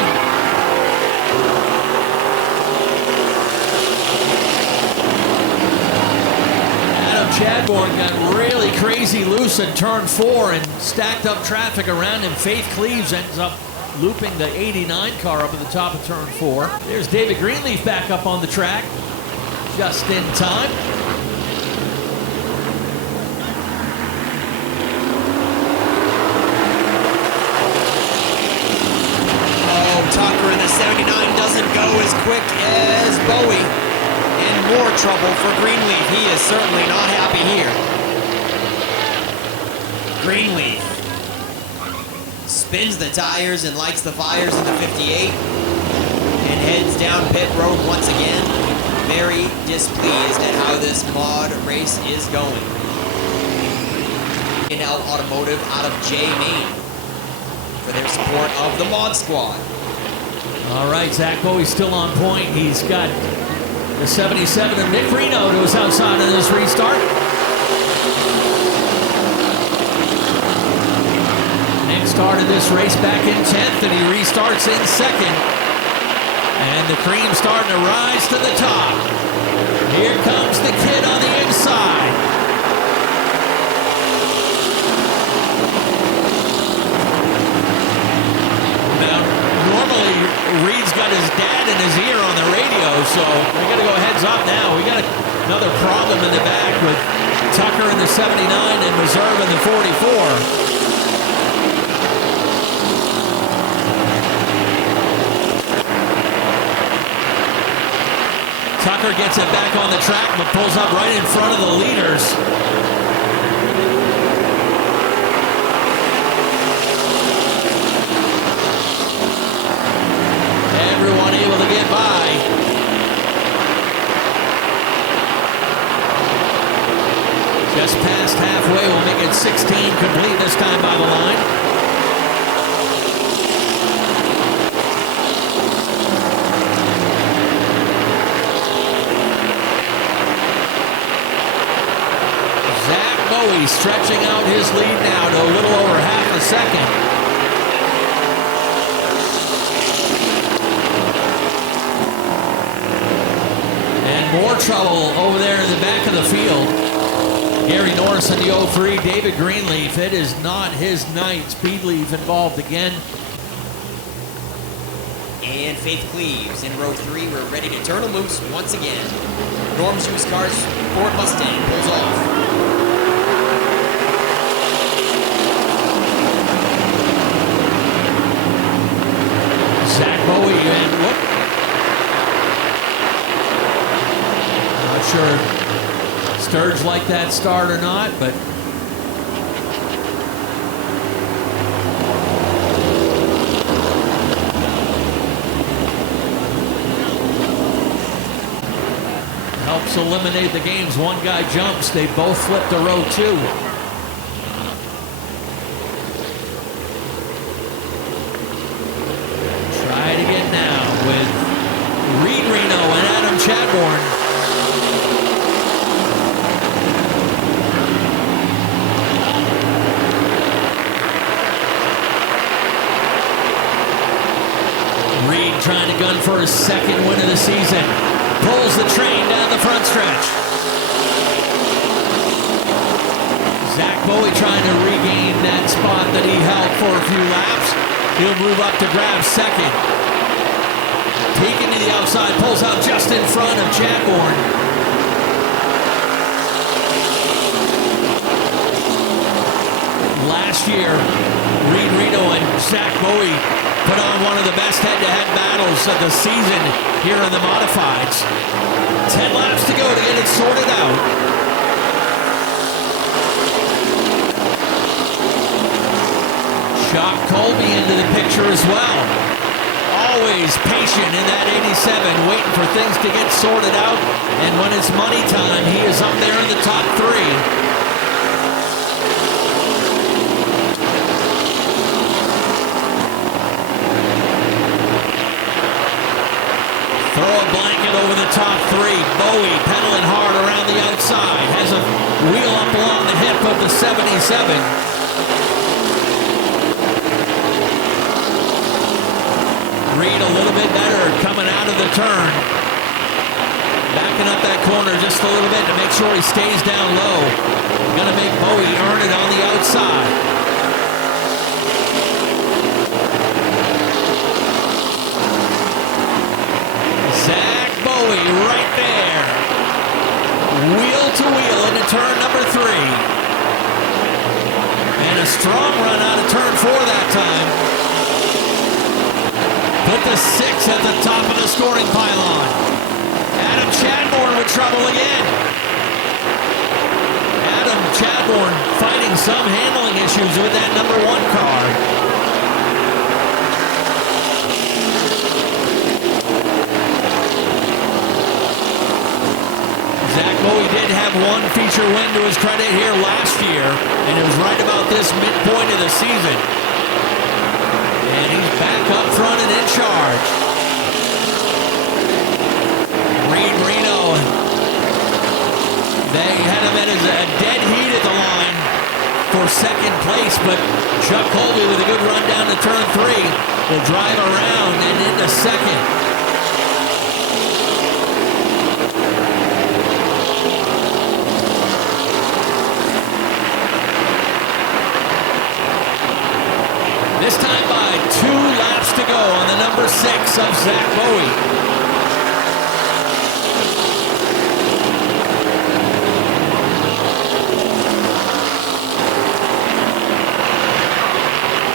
Chadbourne got really crazy loose in turn 4 and stacked up traffic around him. Faith Cleaves ends up looping the 89 car up at the top of turn 4. There's David Greenleaf back up on the track just in time. Oh, Tucker in the 79 doesn't go as quick as Bowie. And more trouble for Greenleaf. He is certainly not happy here. Greenleaf spins the tires and lights the fires in the 58 and heads down pit road once again. Very displeased at how this mod race is going. In-out Automotive out of J Maine for their support of the mod squad. All right, Zach Bowie's still on point. He's got the 77 of Nick Reno to his outside in this restart. Nick started this race back in 10th and he restarts in 2nd. And the cream starting to rise to the top. Here comes the kid on the inside. Reed's got his dad in his ear on the radio, so we got to go heads up now. We got another problem in the back with Tucker in the 79 and Reserve in the 44. Tucker gets it back on the track, but pulls up right in front of the leaders. Everyone able to get by. Just past halfway, we'll make it 16 complete this time by the line. Zach Bowie stretching out his lead now to a little over half a second. More trouble over there in the back of the field. Gary Norris in the 03, David Greenleaf. It is not his night. Speedleaf involved again. And Faith Cleaves in row 3. We're ready to turn them loose once again. Norm's Used Cars Ford Mustang pulls off. Zach Bowie and what? Sure Sturge like that start or not, but helps eliminate the games. One guy jumps, they both flip to row 2. Try it again now with Reed Reno and Adam Chadbourne. Trying to gun for his 2nd win of the season. Pulls the train down the front stretch. Zach Bowie trying to regain that spot that he held for a few laps. He'll move up to grab 2nd. Peeking to the outside, pulls out just in front of Chadbourne. Last year, Reed Reno and Zach Bowie put on one of the best head-to-head battles of the season here in the modifieds. 10 laps to go to get it sorted out. Chuck Colby into the picture as well. Always patient in that 87, waiting for things to get sorted out. And when it's money time, he is up there in the top 3. Throw a blanket over the top three. Bowie pedaling hard around the outside. Has a wheel up along the hip of the 77. Reed a little bit better coming out of the turn. Backing up that corner just a little bit to make sure he stays down low. Gonna make Bowie earn it on the outside. Zach Bowie right there. Wheel to wheel into turn number 3. And a strong run out of turn 4 that time. Put the 6 at the top of the scoring pylon. Adam Chadbourne with trouble again. Adam Chadbourne fighting some handling issues with that number 1 car. Zach Bowie did have one feature win to his credit here last year, and it was right about this midpoint of the season. And he's back up front and in charge. Reed Reno, they had him at a dead heat at the line for second place, but Chuck Colby with a good run down to turn 3 will drive around and into second. This time by 2 laps to go on the number 6 of Zach Bowie.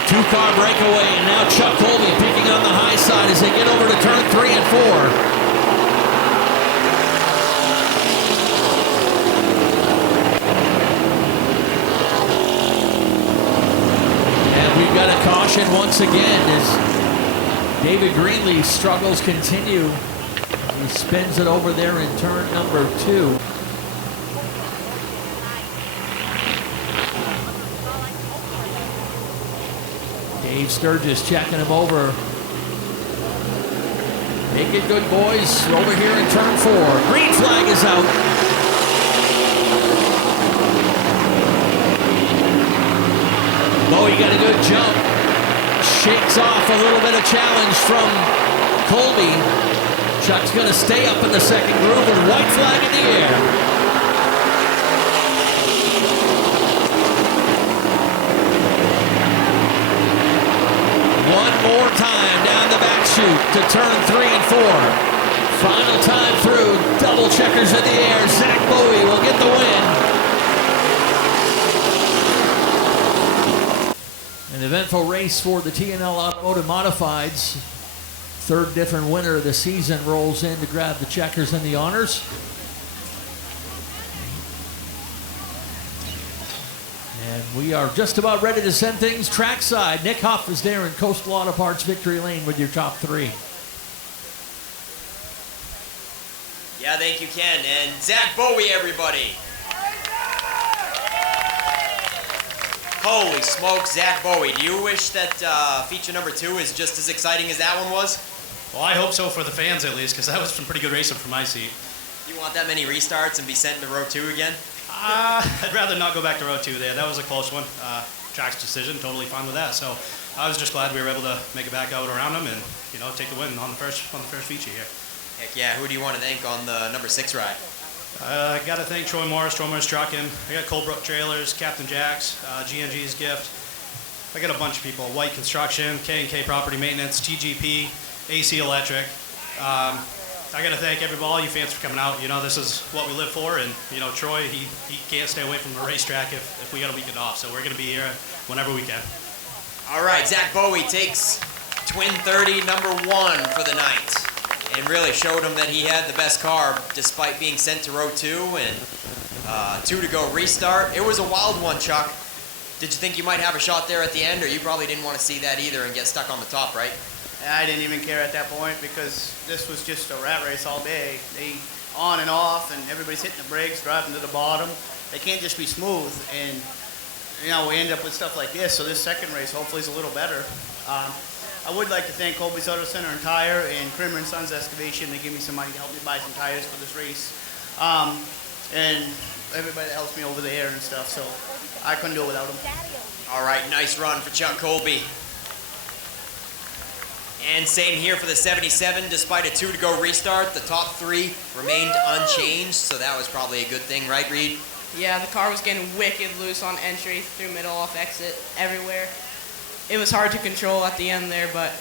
Two-car breakaway, and now Chuck Colby peaking on the high side as they get over to turn 3 and 4. And we've got a caution once again as David Greenlee's struggles continue. He spins it over there in turn number 2. Dave Sturgis checking him over. Make it good, boys. Over here in turn 4. Green flag is out. Bowie got a good jump. Shakes off a little bit of challenge from Colby. Chuck's going to stay up in the second groove with white flag in the air. One more time down the back chute to turn 3 and 4. Final time through, double checkers in the air. Zach Bowie will get the win. An eventful race for the TNL Automotive Modifieds. Third different winner of the season rolls in to grab the checkers and the honors. And we are just about ready to send things trackside. Nick Huff is there in Coastal Auto Parts Victory Lane with your top 3. Yeah, thank you, Ken. And Zach Bowie, everybody. Holy smokes, Zach Bowie. Do you wish that feature number 2 is just as exciting as that one was? Well, I hope so for the fans at least, because that was some pretty good racing from my seat. You want that many restarts and be sent into row 2 again? I'd rather not go back to row 2 there. That was a close one. Track's decision, totally fine with that. So I was just glad we were able to make it back out around them and, take the win on the first feature here. Heck yeah, who do you want to thank on the number 6 ride? I got to thank Troy Morris Trucking. I got Colebrook Trailers, Captain Jack's, GNG's Gift. I got a bunch of people. White Construction, K&K Property Maintenance, TGP, AC Electric. I got to thank all you fans for coming out. This is what we live for, and Troy, he can't stay away from the racetrack if we got a weekend off, so we're going to be here whenever we can. All right, Zach Bowie takes Twin 30 number 1 for the night, and really showed him that he had the best car despite being sent to row 2 and 2 to go restart. It was a wild one, Chuck. Did you think you might have a shot there at the end, or you probably didn't want to see that either and get stuck on the top, right? I didn't even care at that point because this was just a rat race all day. They on and off, and everybody's hitting the brakes, driving to the bottom. They can't just be smooth, and we end up with stuff like this. So this second race hopefully is a little better. I I would like to thank Colby's Auto Center and Tire and Kramer and Sons Excavation. They gave me some money to help me buy some tires for this race. And everybody that helps me over there and stuff, so I couldn't do it without them. All right, nice run for Chuck Colby. And same here for the 77. Despite a 2 to go restart, the top 3 remained unchanged, so that was probably a good thing, right, Reed? Yeah, the car was getting wicked loose on entry, through middle, off exit, everywhere. It was hard to control at the end there, but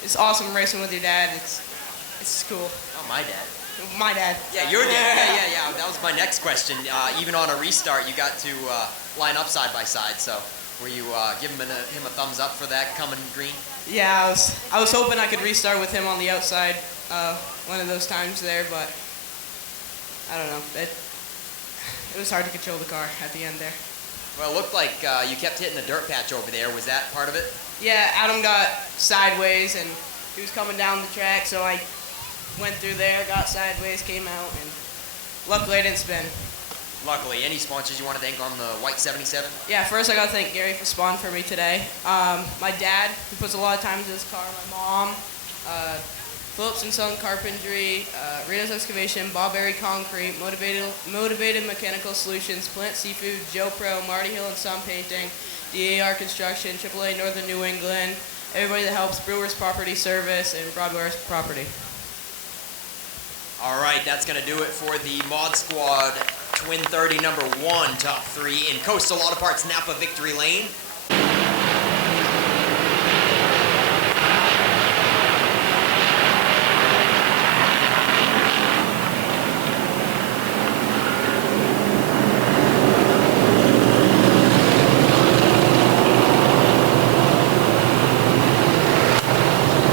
it's awesome racing with your dad. It's cool. Oh, my dad. My dad. Yeah, your dad. Yeah. That was my next question. Even on a restart, you got to line up side by side. So, were you giving him a thumbs up for that coming green? Yeah, I was hoping I could restart with him on the outside one of those times there, but I don't know. It was hard to control the car at the end there. Well, it looked like you kept hitting the dirt patch over there. Was that part of it? Yeah, Adam got sideways, and he was coming down the track, so I went through there, got sideways, came out, and luckily I didn't spin. Luckily. Any sponsors you want to thank on the white 77? Yeah, first I got to thank Gary for sponsoring for me today. My dad, who puts a lot of time into this car, my mom, Phillips & Son Carpentry, Reno's Excavation, Bob Berry Concrete, Motivated Mechanical Solutions, Plant Seafood, Joe Pro, Marty Hill & Son Painting, DAR Construction, AAA Northern New England, everybody that helps, Brewers Property Service, and Broadway's Property. All right, that's going to do it for the Mod Squad Twin 30 number 1 top 3 in Coastal Auto Parts Napa Victory Lane.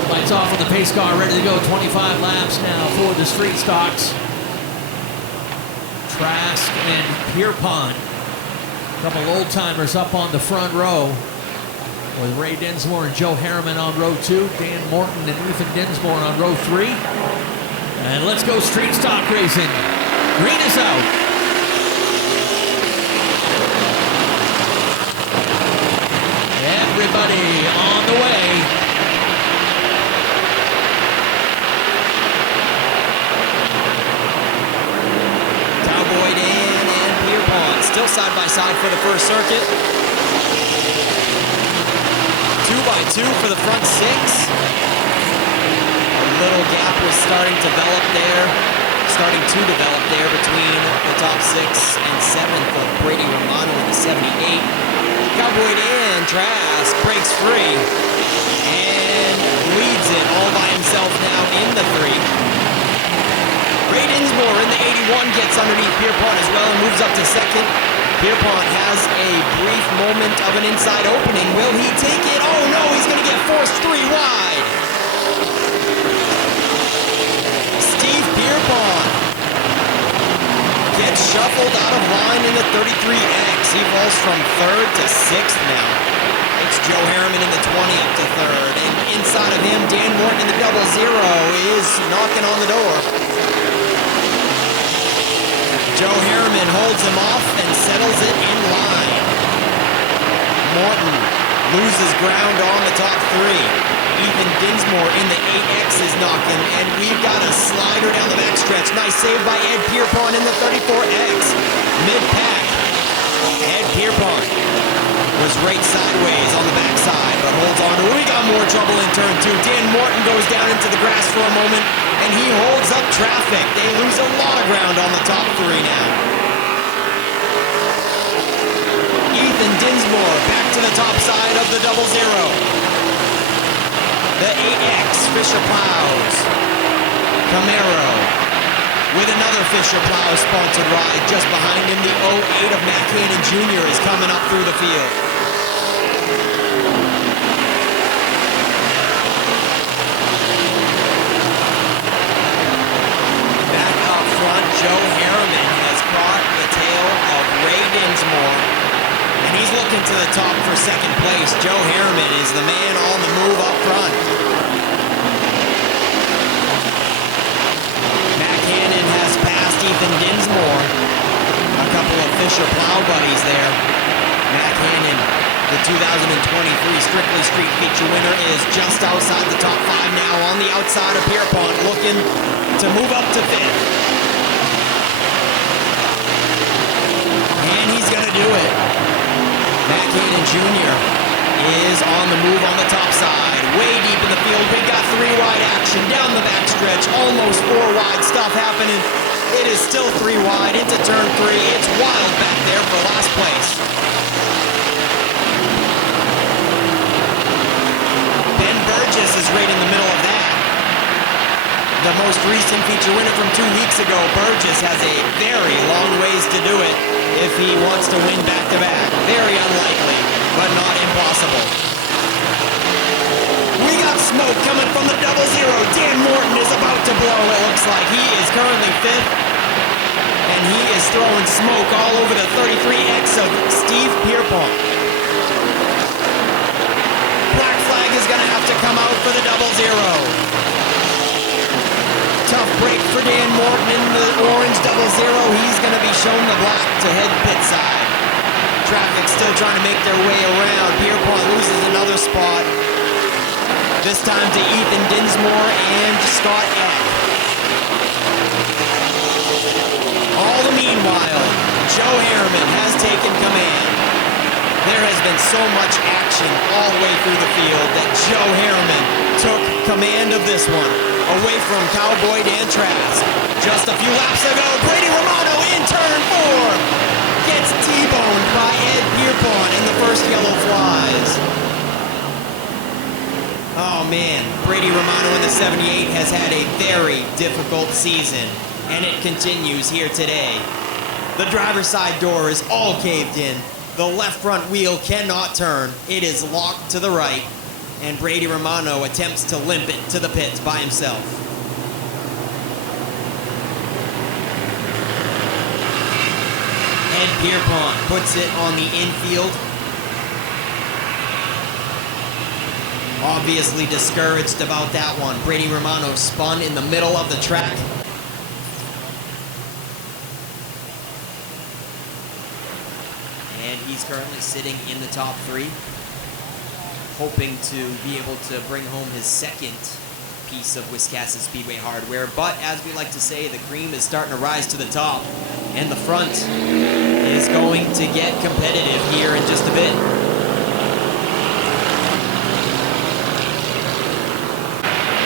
Lights off with the pace car ready to go. 25 laps now for the street stocks. Trask and Pierpont. A couple old timers up on the front row with Ray Dinsmore and Joe Harriman on row 2, Dan Morton and Ethan Dinsmore on row 3. And let's go street stock racing. Green is out. Everybody on the way. Still side by side for the first circuit. 2 by 2 for the front 6. A little gap was starting to develop there between the top 6 and 7th of Brady Romano in the 78. Cowboyed in, Trask breaks free and leads it all by himself now in the 3. Ray Dinsmore in the 81 gets underneath Pierpont as well and moves up to 2nd. Pierpont has a brief moment of an inside opening. Will he take it? Oh no, he's going to get forced 3 wide. Steve Pierpont gets shuffled out of line in the 33X. He falls from 3rd to 6th now. It's Joe Harriman in the 20 up to 3rd. And inside of him, Dan Morton in the 00 is knocking on the door. Joe Harriman holds him off and settles it in line. Morton loses ground on the top 3. Ethan Dinsmore in the 8X is knocking, and we've got a slider down the backstretch. Nice save by Ed Pierpont in the 34X. Mid-pack, Ed Pierpont was right sideways on the backside, but holds on. We got more trouble in turn 2. Dan Morton goes down into the grass for a moment, and he holds up traffic. They lose a lot of ground on the top 3 now. Ethan Dinsmore back to the top side of the 00. The 8X, Fisher Plows. Camaro with another Fisher Plows sponsored ride just behind him. The 08 of Matt Cannon Jr. is coming up through the field. Back up front, Joe Harriman has caught the tail of Ray Dinsmore, and he's looking to the top for 2nd place. Joe Harriman is the man on the move up front. Matt Cannon has passed Ethan Dinsmore. A couple of Fisher Plow buddies there. Matt Cannon, the The 2023 Strictly Street feature winner is just outside the top 5 now, on the outside of Pierpont, looking to move up to 5th. And he's going to do it. Matt Cannon Jr. is on the move on the top side. Way deep in the field. We got 3 wide action down the backstretch. Almost 4 wide stuff happening. It is still 3 wide into turn 3. It's wild back there for last place. Ben Burgess is right in the middle of that. The most recent feature winner from 2 weeks ago. Burgess has a very long ways to do it if he wants to win back-to-back. Very unlikely, but not impossible. We got smoke coming from the 0-0. Dan Morton is about to blow, it looks like. He is currently 5th, and he is throwing smoke all over the 33X of Steve Pierpont. Black flag is going to have to come out for the 0-0. Tough break for Dan Morton in the orange 0-0. He's going to be shown the black to head pit side. Traffic still trying to make their way around. Pierpont loses another spot. This time to Ethan Dinsmore and Scott Eck. All the meanwhile, Joe Harriman has taken command. There has been so much action all the way through the field that Joe Harriman took command of this one, away from Cowboy Dan Trask. Just a few laps ago, Brady Romano in turn 4 gets T-boned by Ed Pierpont in the first yellow flies. Oh man, Brady Romano in the 78 has had a very difficult season, and it continues here today. The driver's side door is all caved in. The left front wheel cannot turn. It is locked to the right, and Brady Romano attempts to limp it to the pits by himself. Ed Pierpont puts it on the infield. Obviously discouraged about that one. Brady Romano spun in the middle of the track. And he's currently sitting in the top 3, hoping to be able to bring home his second piece of Wiscasset Speedway hardware. But as we like to say, the cream is starting to rise to the top, and the front is going to get competitive here in just a bit.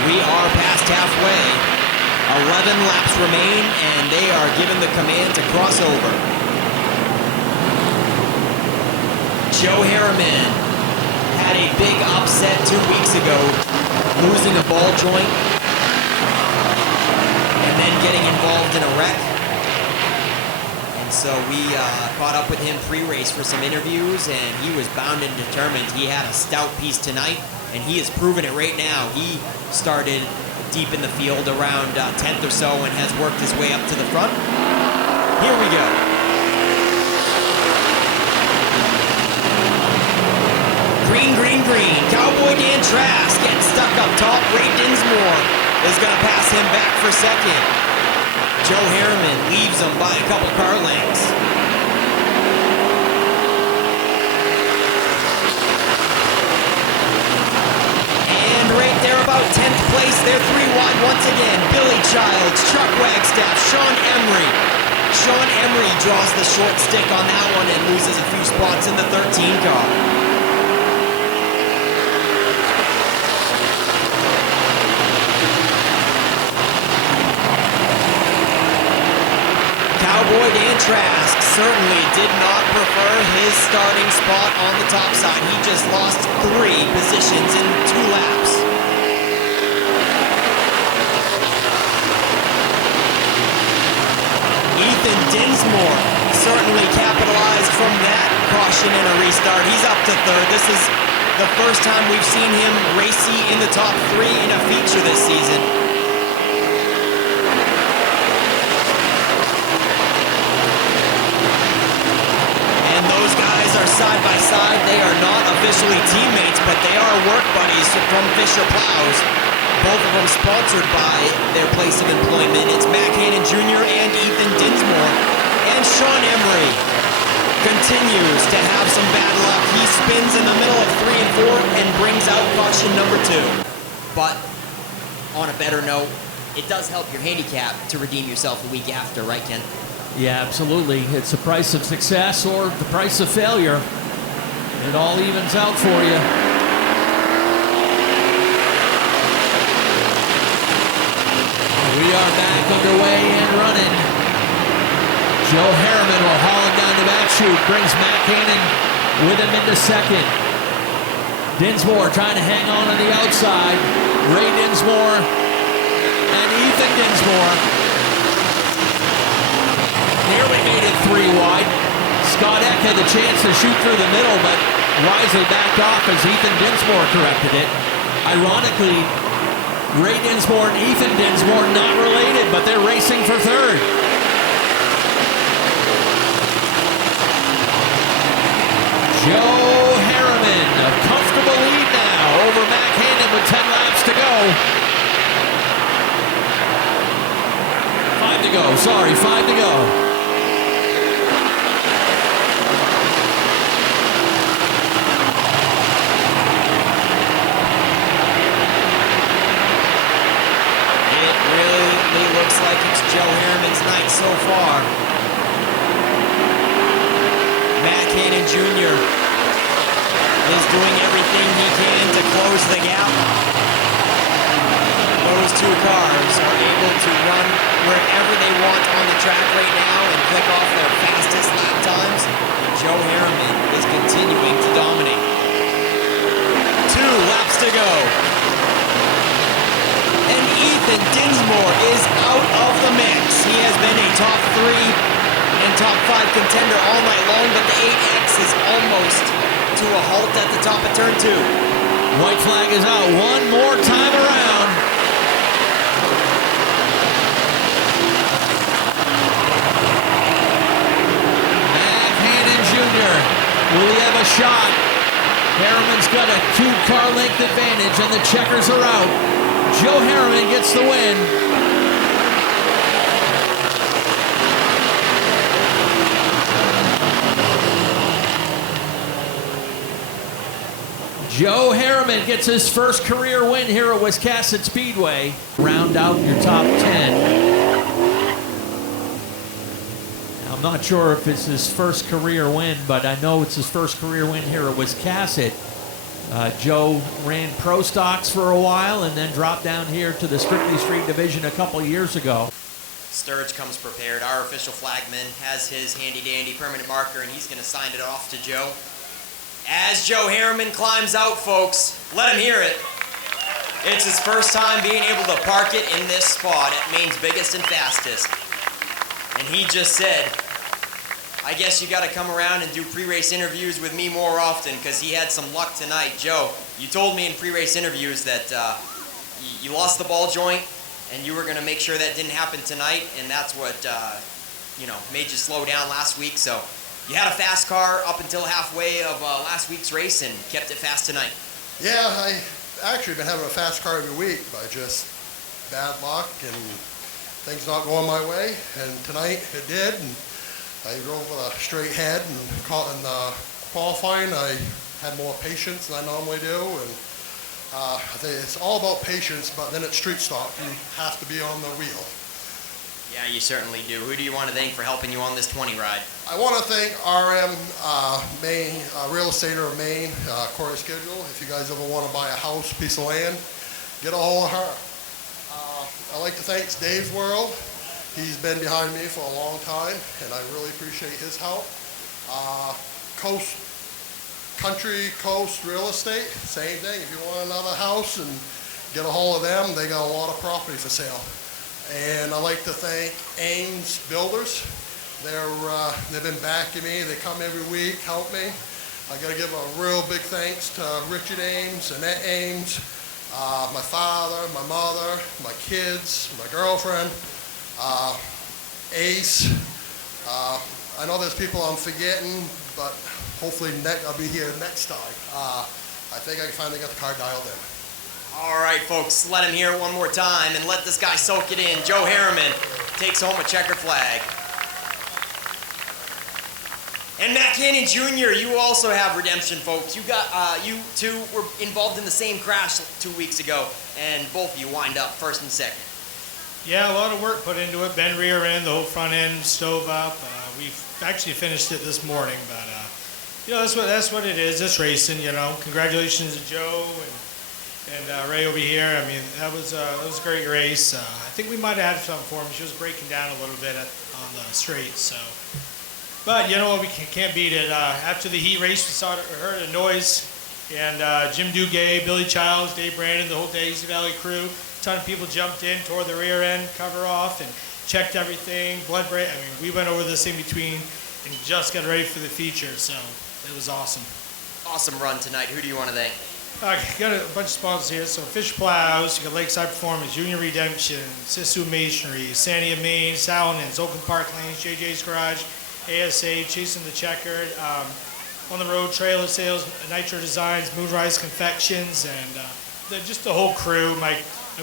We are past halfway. 11 laps remain, and they are given the command to cross over. Joe Harriman had a big upset 2 weeks ago, losing a ball joint and then getting involved in a wreck. And so we caught up with him pre-race for some interviews, and he was bound and determined. He had a stout piece tonight, and he has proven it right now. He started deep in the field around 10th or so and has worked his way up to the front. Here we go. Green, green, green. Cowboy Dan Trask getting stuck up top. Ray Dinsmore is going to pass him back for second. Joe Harriman leaves him by a couple car lengths. And right there about 10th place, they're 3 wide once again. Billy Childs, Chuck Wagstaff, Sean Emery. Sean Emery draws the short stick on that one and loses a few spots in the 13 car. Cowboy Dan Trask certainly did not prefer his starting spot on the top side. He just lost 3 positions in 2 laps. Ethan Dinsmore certainly capitalized from that caution and a restart. He's up to 3rd. This is the first time we've seen him racing in the top 3 in a feature this season. Side by side, they are not officially teammates, but they are work buddies from Fisher Plows. Both of them sponsored by their place of employment. It's Matt Cannon Jr. and Ethan Dinsmore. And Sean Emery continues to have some bad luck. He spins in the middle of 3 and 4 and brings out caution number 2. But on a better note, it does help your handicap to redeem yourself the week after, right, Ken? Yeah, absolutely. It's the price of success or the price of failure. It all evens out for you. We are back underway and running. Joe Harriman will haul him down the back chute, brings Matt Cannon with him into second. Dinsmore trying to hang on the outside. Ray Dinsmore and Ethan Dinsmore nearly made it 3 wide. Scott Eck had the chance to shoot through the middle, but wisely backed off as Ethan Dinsmore corrected it. Ironically, Ray Dinsmore and Ethan Dinsmore not related, but they're racing for third. Joe Harriman, a comfortable lead now over Matt Hannon with 10 laps to go. 5 to go, sorry, 5 to go. Looks like it's Joe Harriman's night so far. Matt Cannon Jr. is doing everything he can to close the gap. Those 2 cars are able to run wherever they want on the track right now and click off their fastest lap times. And Joe Harriman is continuing to dominate. 2 laps to go. And Ethan Dinsmore is out of the mix. He has been a top 3 and top 5 contender all night long, but the 8X is almost to a halt at the top of turn 2. White flag is out one more time around. Matt Hannon Jr. Will he have a shot? Harriman's got a 2-car length advantage and the checkers are out. Joe Harriman gets the win. Joe Harriman gets his first career win here at Wiscasset Speedway. Round out your top 10. I'm not sure if it's his first career win, but I know it's his first career win here at Wiscasset. Joe ran pro stocks for a while and then dropped down here to the Strictly Street division a couple years ago. Sturge comes prepared. Our official flagman has his handy-dandy permanent marker, and he's going to sign it off to Joe. As Joe Harriman climbs out, folks, let him hear it. It's his first time being able to park it in this spot at Maine's biggest and fastest. And he just said, I guess you got to come around and do pre-race interviews with me more often because he had some luck tonight. Joe, you told me in pre-race interviews that you lost the ball joint and you were going to make sure that didn't happen tonight, and that's what made you slow down last week. So you had a fast car up until halfway of last week's race and kept it fast tonight. Yeah, I actually been having a fast car every week, but just bad luck and things not going my way. And tonight it did. And I drove with a straight head, and in qualifying I had more patience than I normally do, and I think it's all about patience, but then at street stock you have to be on the wheel. Yeah, you certainly do. Who do you want to thank for helping you on this 20 ride? I want to thank RM Maine, Real Estater of Maine, Corey Schedule. If you guys ever want to buy a house, piece of land, get a hold of her. I'd like to thank Dave's World. He's been behind me for a long time, and I really appreciate his help. Country Coast Real Estate, same thing. If you want another house, and get a hold of them, they got a lot of property for sale. And I'd like to thank Ames Builders. They've been backing me. They come every week, help me. I got to give a real big thanks to Richard Ames, Annette Ames, my father, my mother, my kids, my girlfriend, Ace. I know there's people I'm forgetting, but hopefully I'll be here next time. I think I finally got the car dialed in. All right, folks, let him hear it one more time and let this guy soak it in. Joe Harriman takes home a checkered flag. And Matt Cannon Jr., you also have redemption, folks. You two were involved in the same crash 2 weeks ago, and both of you wind up first and second. Yeah, a lot of work put into it. Bend rear end, the whole front end stove up. We've actually finished it this morning, but that's what it is. It's racing, Congratulations to Joe and Ray over here. I mean, that was a great race. I think we might have had something for him. She was breaking down a little bit on the straight, so. But you know what? We can't beat it. After the heat race, we heard a noise, and Jim Duguay, Billy Childs, Dave Brandon, the whole Daisy Valley crew. A ton of people jumped in, tore the rear end cover off, and checked everything. Blood break. I mean, we went over this in between and just got ready for the feature, so it was awesome. Awesome run tonight. Who do you want to thank? Got a bunch of sponsors here. So Fish Plows, you got Lakeside Performance, Union Redemption, Sisu Masonry, Sandy of Maine, Salinans, Oakland Park Lanes, JJ's Garage, ASA, Chasing the Checkered, On the Road Trailer Sales, Nitro Designs, Moonrise Confections, and just the whole crew. My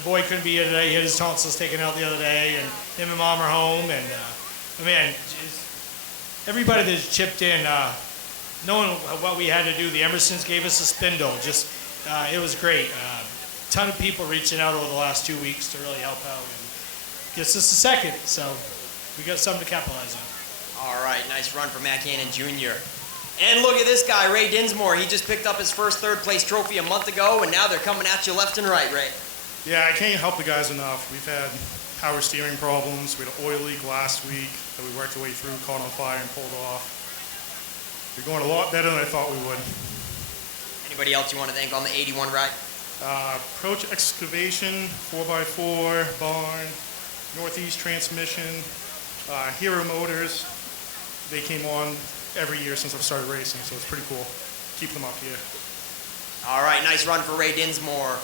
boy couldn't be here today. He had his tonsils taken out the other day, and him and Mom are home. And man, everybody that's chipped in, knowing what we had to do. The Emersons gave us a spindle. It was great. A ton of people reaching out over the last 2 weeks to really help out. And gets us a second, so we got something to capitalize on. All right, nice run for Matt Cannon Jr. And look at this guy, Ray Dinsmore. He just picked up his first third-place trophy a month ago, and now they're coming at you left and right, Ray. Yeah, I can't help the guys enough. We've had power steering problems. We had an oil leak last week that we worked our way through, caught on fire, and pulled off. We're going a lot better than I thought we would. Anybody else you want to thank on the 81 ride? Approach Excavation, 4x4, Barn, Northeast Transmission, Hero Motors. They came on every year since I've started racing, so it's pretty cool. Keep them up here. All right, nice run for Ray Dinsmore.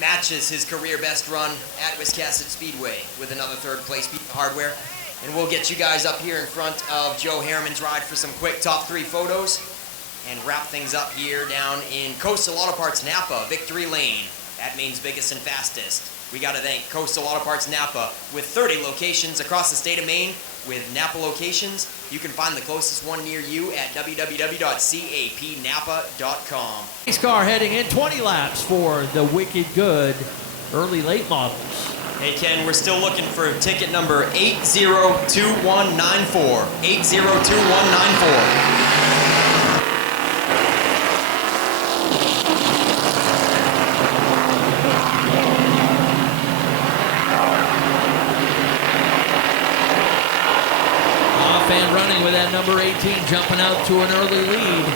Matches his career best run at Wiscasset Speedway with another third place piece of hardware. And we'll get you guys up here in front of Joe Harriman's ride for some quick top 3 photos and wrap things up here down in Coastal Auto Parts Napa, Victory Lane, at Maine's biggest and fastest. We got to thank Coastal Auto Parts Napa with 30 locations across the state of Maine. With Napa locations, you can find the closest one near you at www.capnapa.com. Race car heading in 20 laps for the Wicked Good early late models. Hey Ken, we're still looking for ticket number 802194. 802194. With that number 18 jumping out to an early lead,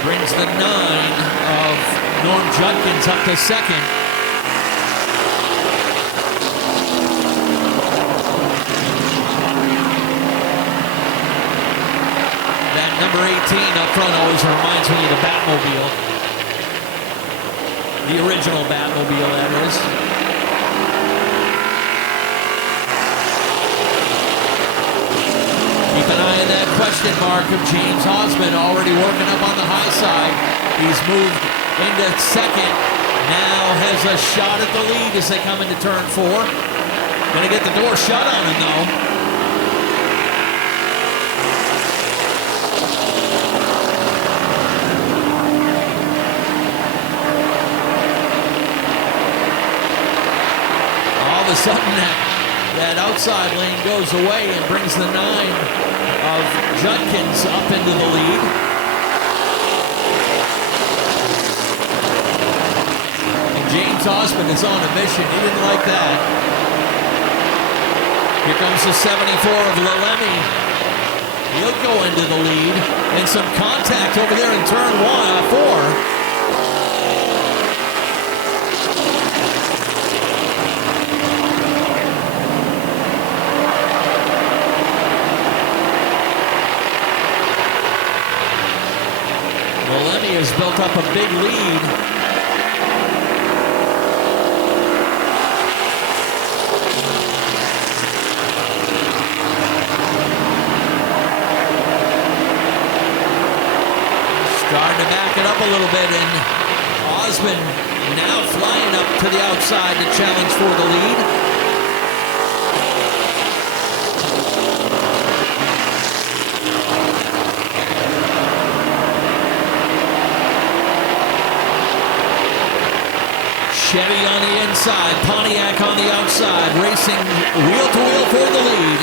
brings the 9 of Norm Judkins up to second. That number 18 up front always reminds me of the Batmobile. The original Batmobile, that is. Keep an eye on that question mark of James Osmond, already working up on the high side. He's moved into second. Now has a shot at the lead as they come into turn 4. Gonna get the door shut on him though. All of a sudden that outside lane goes away and brings the 9 of Judkins up into the lead. And James Osmond is on a mission. He didn't like that. Here comes the 74 of Lalemi. He'll go into the lead. And some contact over there in turn 4. Has built up a big lead. Starting to back it up a little bit, and Osmond now flying up to the outside to challenge for the lead. back on the outside, racing wheel to wheel for the lead.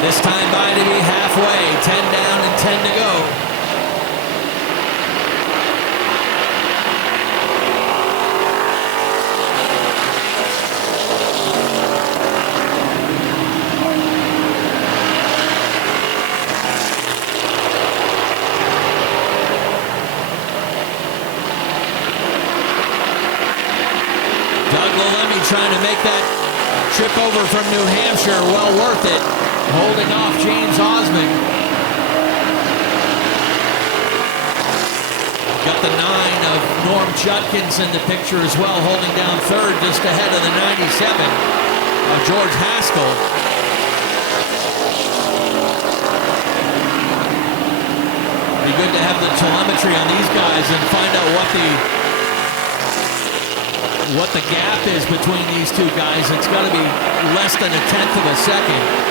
This time by to be halfway, 10 down and 10 to go. Doug Lalemme trying to make that trip over from New Hampshire, well worth it. Holding off James Osmond. Got the 9 of Norm Judkins in the picture as well, holding down third just ahead of the 97 of George Haskell. Be good to have the telemetry on these guys and find out what the gap is between these two guys. It's got to be less than a tenth of a second.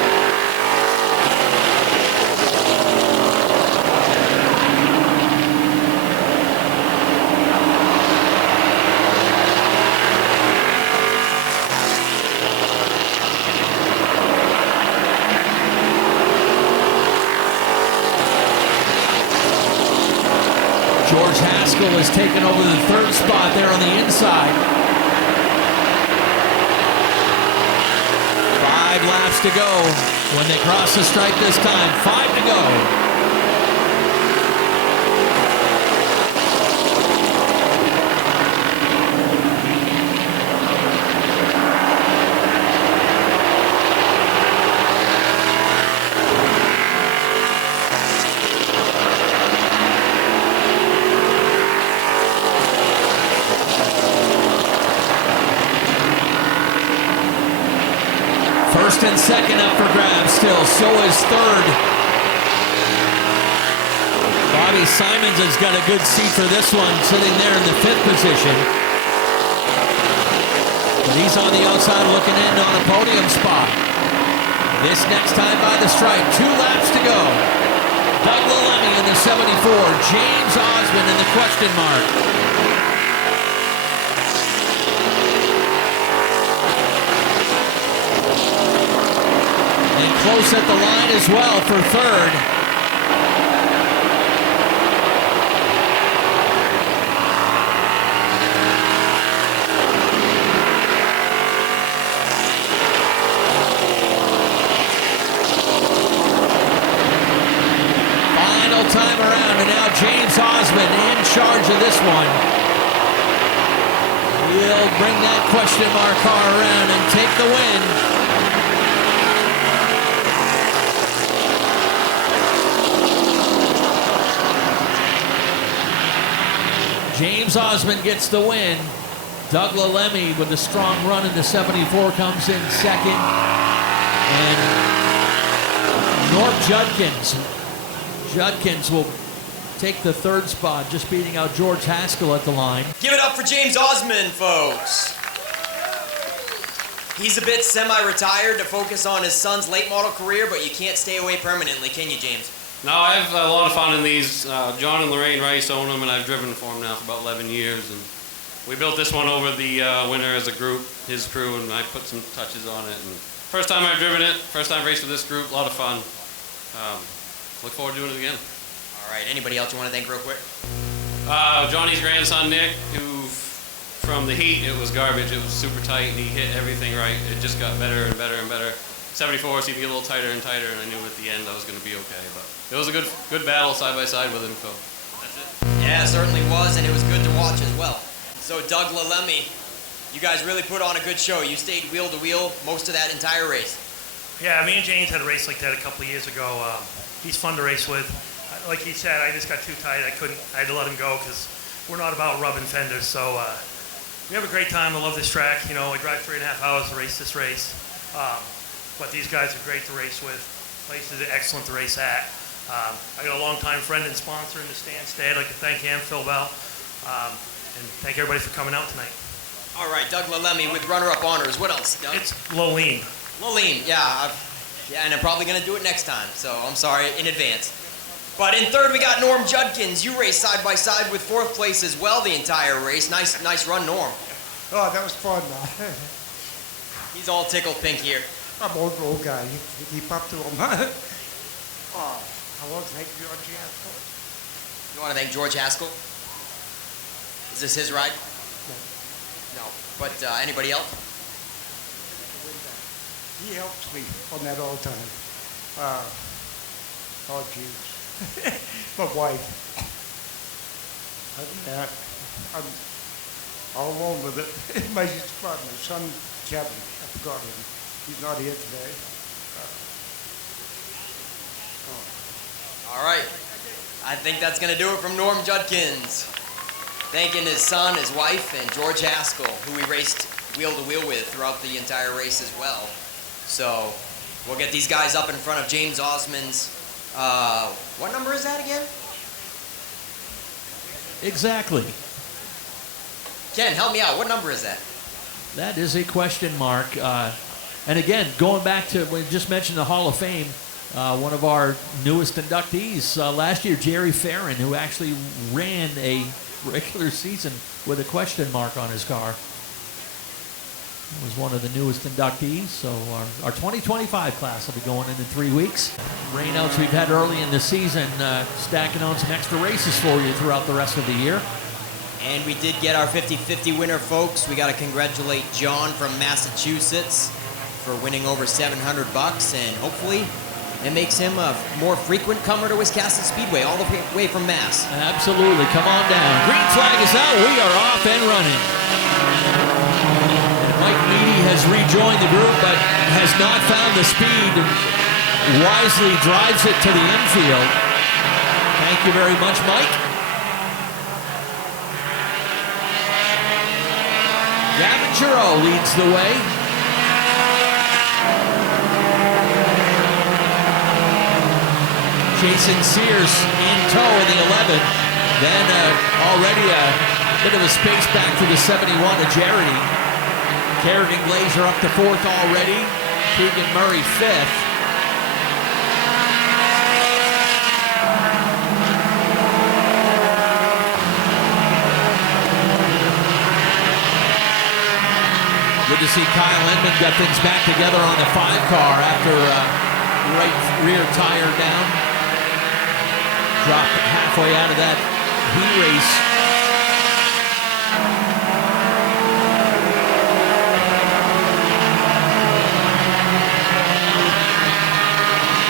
George Haskell has taken over the third spot there on the inside. 5 laps to go when they cross the stripe this time. 5 to go. First and second up for grabs still. So is third. Bobby Simons has got a good seat for this one, sitting there in the 5th position. But he's on the outside looking in on a podium spot. This next time by the stripe. 2 laps to go. Doug Lalemme in the 74. James Osmond in the question mark. Close at the line as well for third. Final time around, and now James Osmond in charge of this one. He'll bring that question mark car around and take the win. James Osmond gets the win. Doug Lalemme with a strong run in the 74 comes in second. And Norm Judkins will take the third spot, just beating out George Haskell at the line. Give it up for James Osmond, folks. He's a bit semi-retired to focus on his son's late model career, but you can't stay away permanently, can you, James? No, I have a lot of fun in these. John and Lorraine Rice own them, and I've driven for them now for about 11 years. And we built this one over the winter as a group, his crew, and I put some touches on it. And first time I've driven it, first time raced with this group, a lot of fun. Look forward to doing it again. All right, anybody else you want to thank real quick? Johnny's grandson, Nick, who from the heat, it was garbage. It was super tight, and he hit everything right. It just got better and better and better. 74 seemed to get a little tighter and tighter, and I knew at the end I was going to be okay. But it was a good battle side by side with him, so that's it. Yeah, it certainly was, and it was good to watch as well. So Doug Lalemme, you guys really put on a good show. You stayed wheel to wheel most of that entire race. Yeah, me and James had a race like that a couple of years ago. He's fun to race with. Like he said, I just got too tight. I had to let him go because we're not about rubbing fenders. So we have a great time. I love this track. You know, I drive 3.5 hours to race this race. But these guys are great to race with. Places are excellent to race at. I got a longtime friend and sponsor in the stands today. I'd like to thank him, Phil Bell, and thank everybody for coming out tonight. All right, Doug Lalemi with runner-up honors. What else, Doug? It's Loleen. Loleen, yeah. And I'm probably going to do it next time, so I'm sorry in advance. But in third, we got Norm Judkins. You raced side by side with fourth place as well the entire race. Nice run, Norm. Oh, that was fun, man. He's all tickled pink here. I'm an old guy. You keep up to him. Oh, I want to thank George Haskell. You want to thank George Haskell? Is this his ride? No. But anybody else? He helps me on that all the time. Oh, jeez. My wife. Other than that, I'm all alone with it. My son, Kevin, I forgot him. He's not here today. All right. I think that's going to do it from Norm Judkins. Thanking his son, his wife, and George Haskell, who we raced wheel to wheel with throughout the entire race as well. So we'll get these guys up in front of James Osmond's, what number is that again? Exactly. Ken, help me out. What number is that? That is a question mark. And again, going back to, we just mentioned the Hall of Fame, one of our newest inductees last year, Jerry Farron, who actually ran a regular season with a question mark on his car. Was one of the newest inductees. So our 2025 class will be going in 3 weeks. Rainouts we've had early in the season, stacking on some extra races for you throughout the rest of the year. And we did get our 50-50 winner, folks. We got to congratulate John from Massachusetts for winning over $700, and hopefully it makes him a more frequent comer to Wiscasset Speedway, all the way from Mass. Absolutely. Come on down. Green flag is out. We are off and running. And Mike Meady has rejoined the group, but has not found the speed and wisely drives it to the infield. Thank you very much, Mike. Gavin Giroux leads the way. Jason Sears in tow of the 11. Then already a bit of a space back to the 71 of Jarity. Kerrigan Glazer up to fourth already. Keegan Murray fifth. Good to see Kyle Edmond get things back together on the 5 car after right rear tire down. Dropped halfway out of that heat race.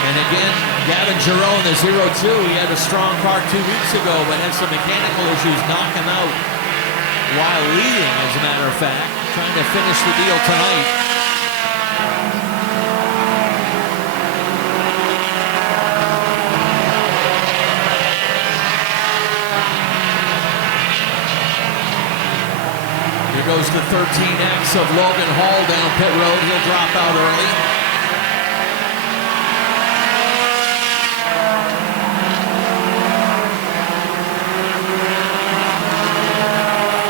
And again, Gavin Giroux in the 0-2. He had a strong car 2 weeks ago, but had some mechanical issues knock him out while leading, as a matter of fact. Trying to finish the deal tonight. Here goes the 13X of Logan Hall down pit road. He'll drop out early.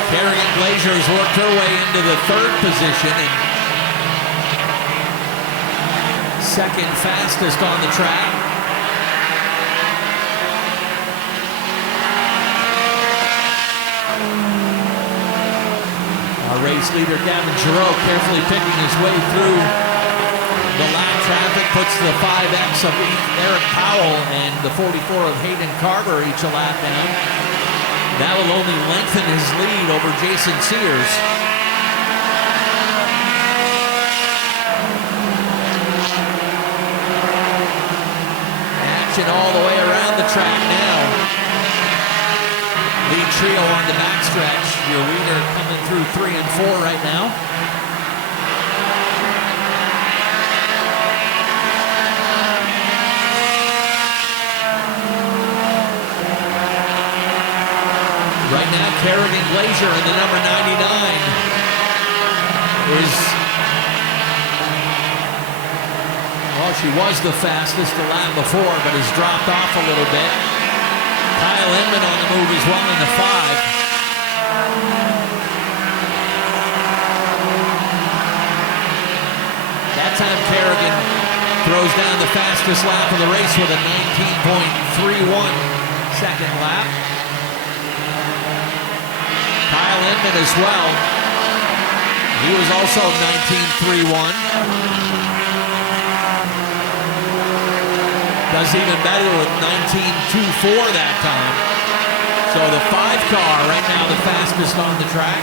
Kerrigan Glazer has worked her way into the 3rd position and second fastest on the track. Our race leader Gavin Giroux carefully picking his way through the lap traffic, puts the 5X of Eric Powell and the 44 of Hayden Carver each a lap down. That will only lengthen his lead over Jason Sears. Action all the way around the track now. Lead trio on the backstretch. Your leader coming through 3 and 4 right now. Right now, Kerrigan Glazer in the number 99 is, well, She was the fastest the lap before, but has dropped off a little bit. Kyle Inman on the move as well in the 5. That time Kerrigan throws down the fastest lap of the race with a 19.31 second lap. Kyle Inman as well. He was also 19.31. Does even better with 19.24 that time. So the 5 car right now the fastest on the track.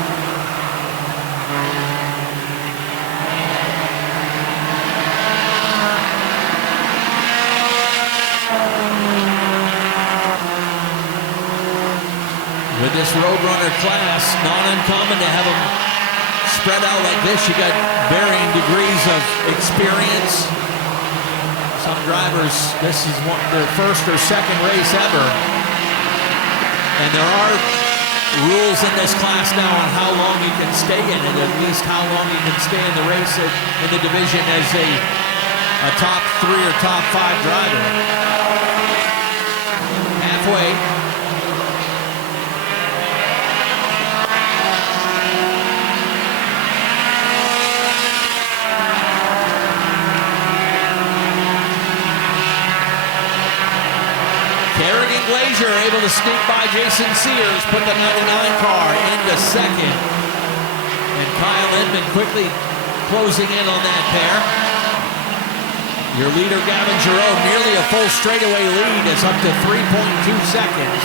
With this Roadrunner class, not uncommon to have them spread out like this. You got varying degrees of experience. Some drivers, this is their first or second race ever. And there are rules in this class now on how long you can stay in it, at least how long you can stay in the race in the division as a top 3 or top 5 driver. Halfway. Glazier able to sneak by Jason Sears, put the 99 car into second. And Kyle Inman quickly closing in on that pair. Your leader, Gavin Giroux, nearly a full straightaway lead. Is up to 3.2 seconds.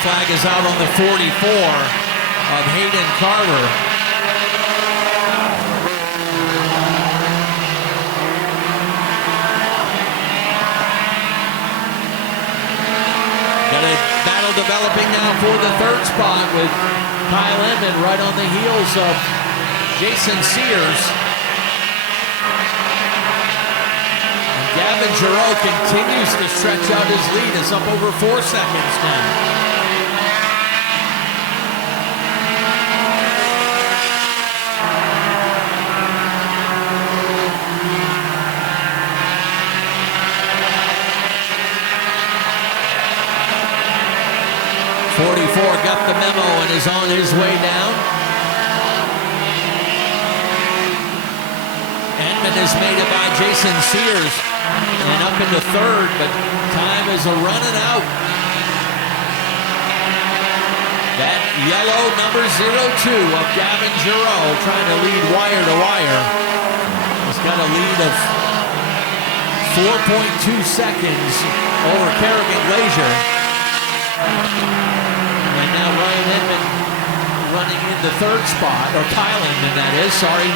Flag is out on the 44 of Hayden Carver. Got a battle developing now for the 3rd spot with Kyle Inman right on the heels of Jason Sears. And Gavin Giroux continues to stretch out his lead. It's up over 4 seconds now. Got the memo and is on his way down. Edmond has made it by Jason Sears and up into 3rd, but time is running out. That yellow number 02 of Gavin Giroux trying to lead wire to wire. He's got a lead of 4.2 seconds over Kerrigan Glazier. Now Ryan Inman running in the 3rd spot, or Kyle Inman that is, sorry.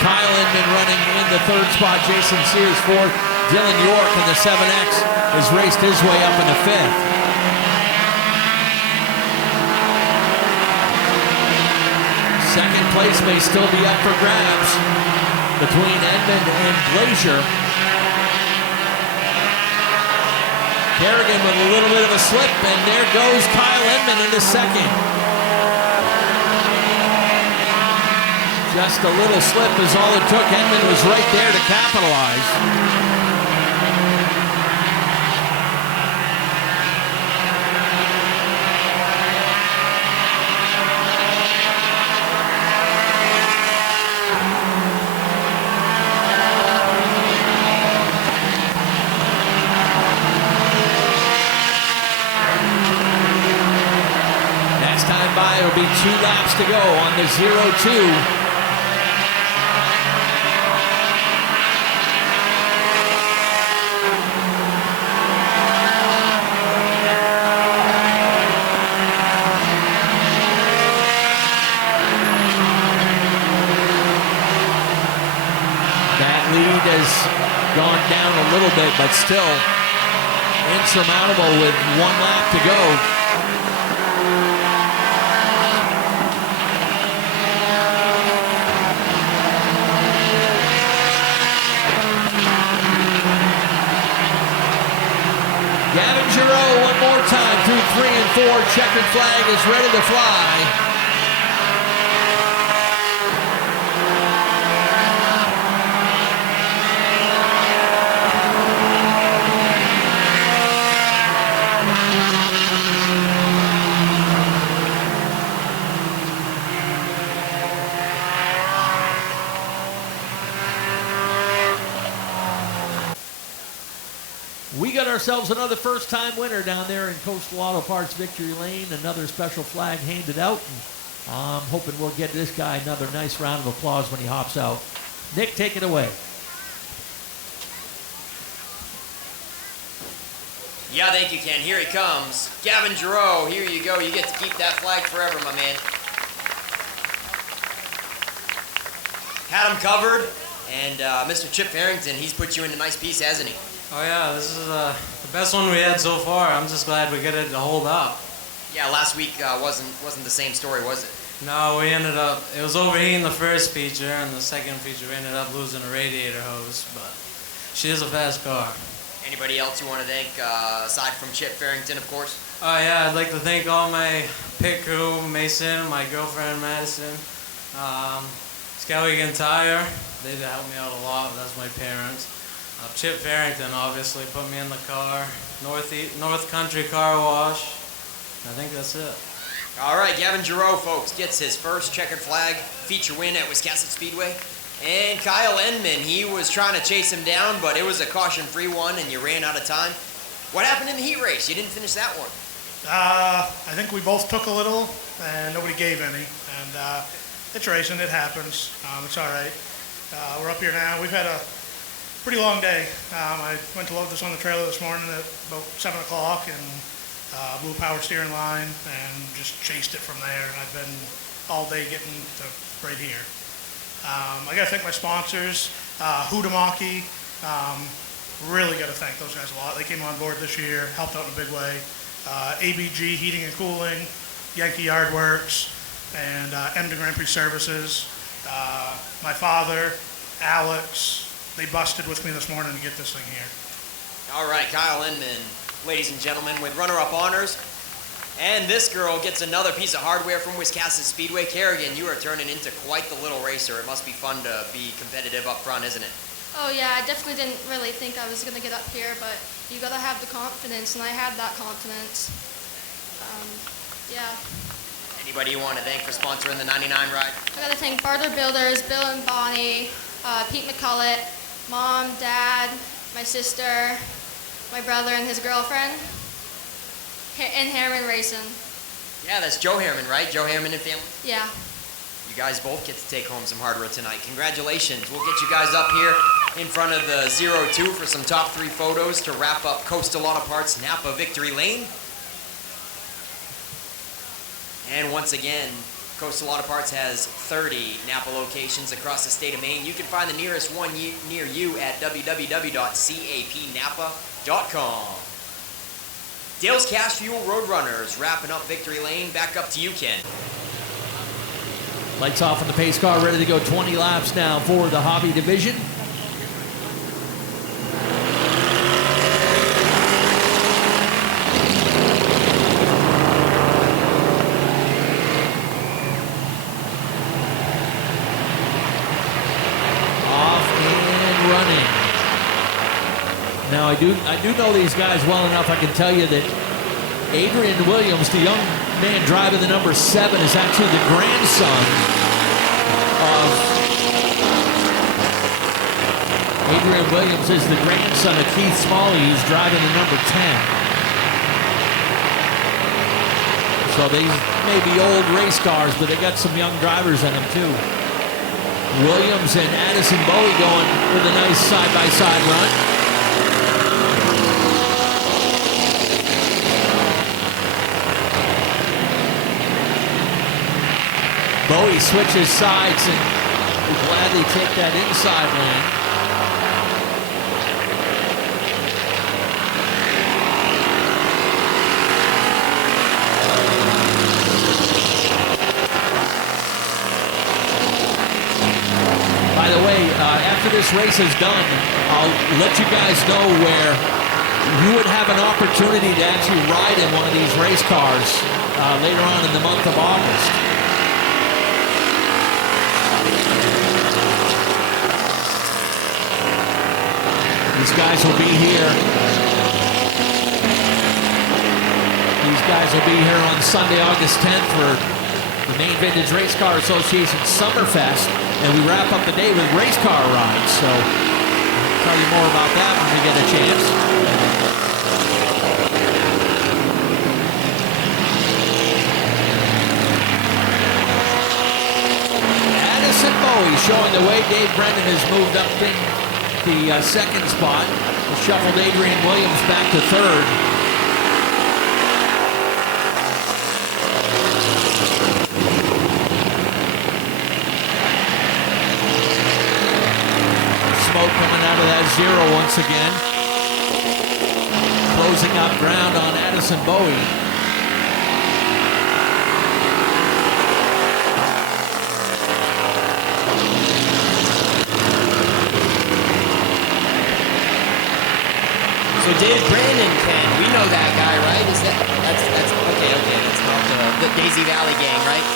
Kyle Inman running in the 3rd spot, Jason Sears 4th. Dylan York in the 7X has raced his way up in the 5th. Second place may still be up for grabs between Edmond and Glazier. Kerrigan with a little bit of a slip, and there goes Kyle Inman into second. Just a little slip is all it took. Inman was right there to capitalize. There'll be 2 laps to go on the 02. That lead has gone down a little bit, but still insurmountable with 1 lap to go. 4 checkered flag is ready to fly. We got ourselves another first-time winner down there in Coastal Auto Parts Victory Lane. Another special flag handed out. And I'm hoping we'll get this guy another nice round of applause when he hops out. Nick, take it away. Yeah, thank you, Ken. Here he comes. Gavin Giroux, here you go. You get to keep that flag forever, my man. Had him covered, and Mr. Chip Farrington, he's put you in a nice piece, hasn't he? Oh yeah, this is the best one we had so far. I'm just glad we got it to hold up. Yeah, last week wasn't the same story, was it? No, we ended up, it was overheating the first feature, and the second feature we ended up losing a radiator hose, but she is a fast car. Anybody else you want to thank, aside from Chip Farrington, of course? Oh yeah, I'd like to thank all my pit crew, Mason, my girlfriend Madison, Skowhegan Tire, they helped me out a lot, that's my parents. Chip Farrington obviously put me in the car, North Country Car Wash, I think that's it. All right, Gavin Giroux, folks, gets his first checkered flag feature win at Wiscasset Speedway. And Kyle Enman, he was trying to chase him down, but it was a caution-free one, and you ran out of time. What happened in the heat race? You didn't finish that one. I think we both took a little, and nobody gave any. And it's racing, it happens. It's all right. We're up here now. We've had a pretty long day. I went to load this on the trailer this morning at about 7 o'clock, and blew a power steering line, and just chased it from there. And I've been all day getting to right here. I got to thank my sponsors, Hudamaki. Really got to thank those guys a lot. They came on board this year, helped out in a big way. ABG Heating and Cooling, Yankee Yard Works, and Emden Grand Prix Services. My father, Alex, they busted with me this morning to get this thing here. All right, Kyle Inman, ladies and gentlemen, with runner-up honors. And this girl gets another piece of hardware from Wiscasset Speedway. Kerrigan, you are turning into quite the little racer. It must be fun to be competitive up front, isn't it? Oh yeah, I definitely didn't really think I was going to get up here, but you got to have the confidence, and I had that confidence. Yeah. Anybody you want to thank for sponsoring the 99 ride? I got to thank Barter Builders, Bill and Bonnie, Pete McCullough, Mom, Dad, my sister, my brother and his girlfriend, and Harriman Racing. Yeah, that's Joe Harriman, right? Joe Harriman and family? Yeah. You guys both get to take home some hardware tonight. Congratulations. We'll get you guys up here in front of the 02 for some top 3 photos to wrap up Coastal Auto Parts Napa Victory Lane. And once again, Coastal Auto Parts has 30 Napa locations across the state of Maine. You can find the nearest one near you at www.capnapa.com. Dale's Cash Fuel Roadrunners wrapping up Victory Lane. Back up to you, Ken. Lights off on the pace car, ready to go 20 laps now for the hobby division. Off and running. Now I do know these guys well enough. I can tell you that Adrian Williams, the young man driving the number 7, is actually the grandson of Adrian Williams is the grandson of Keith Smalley, who's driving the number 10. So these may be old race cars, but they got some young drivers in them too. Williams and Addison Bowie going with a nice side-by-side run. Bowie switches sides and will gladly take that inside lane. By the way, after this race is done, I'll let you guys know where you would have an opportunity to actually ride in one of these race cars later on in the month of August. These guys will be here. These guys will be here on Sunday, August 10th for the Maine Vintage Race Car Association Summerfest, and we wrap up the day with race car rides. So I'll tell you more about that when we get a chance. Addison Bowie showing the way. Dave Brennan has moved up in the second spot. Shuffled Adrian Williams back to third. Smoke coming out of that zero once again. Closing up ground on Addison Bowie. So Dave Brandon, Ken, we know that guy, right? That's okay, that's not the Daisy Valley gang, right?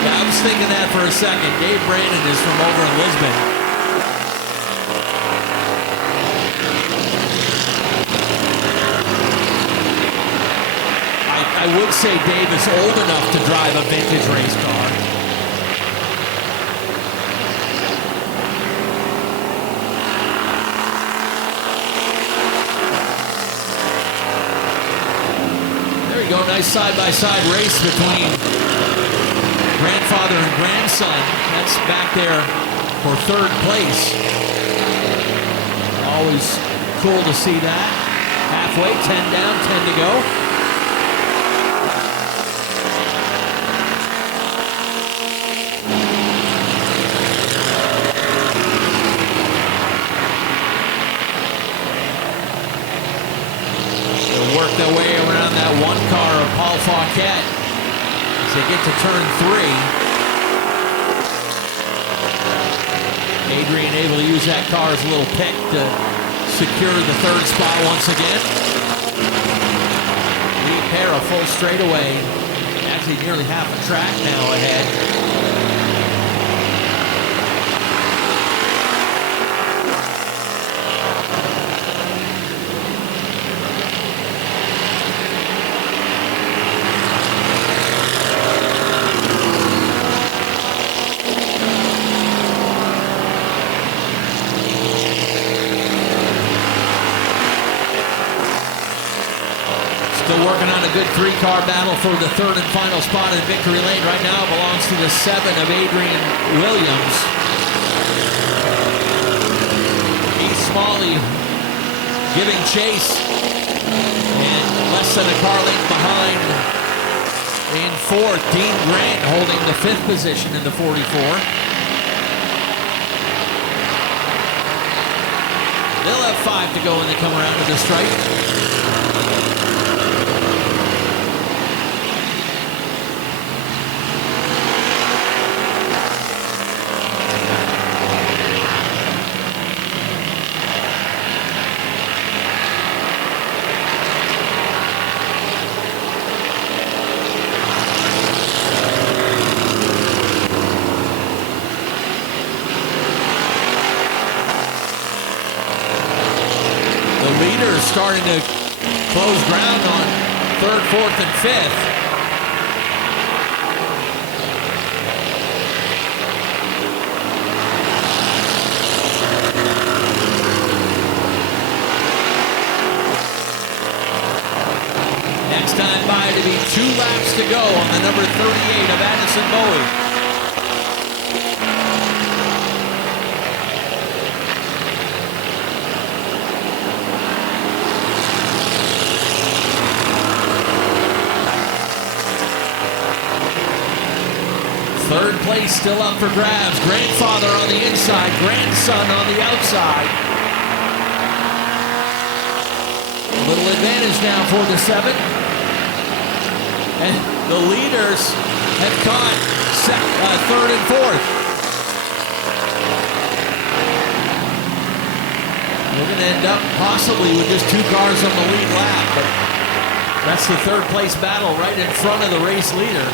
Yeah, I was thinking that for a second. Dave Brandon is from over in Lisbon. I would say Dave is old enough to drive a vintage race car. Nice side-by-side race between grandfather and grandson. That's back there for third place. Always cool to see that. Halfway, 10 down, 10 to go. Work their way around that one car of Paul Fauquet as they get to turn 3. Adrian able to use that car as a little pick to secure the third spot once again. Lead pair a full straightaway. Actually nearly half a track now ahead. Working on a good three-car battle for the third and final spot in victory lane. Right now belongs to the 7 of Adrian Williams. Keith Smalley giving chase. And less than a car length behind in fourth. Dean Grant holding the 5th position in the 44. They'll have 5 to go when they come around to the stripe. Starting to close ground on 3rd, 4th, and 5th. Next time by to be 2 laps to go on the number 38 of Addison Bowie. Third place still up for grabs. Grandfather on the inside, grandson on the outside. A little advantage now for the 7. And the leaders have caught 3rd and 4th. We're going to end up possibly with just 2 cars on the lead lap, but that's the third place battle right in front of the race leader.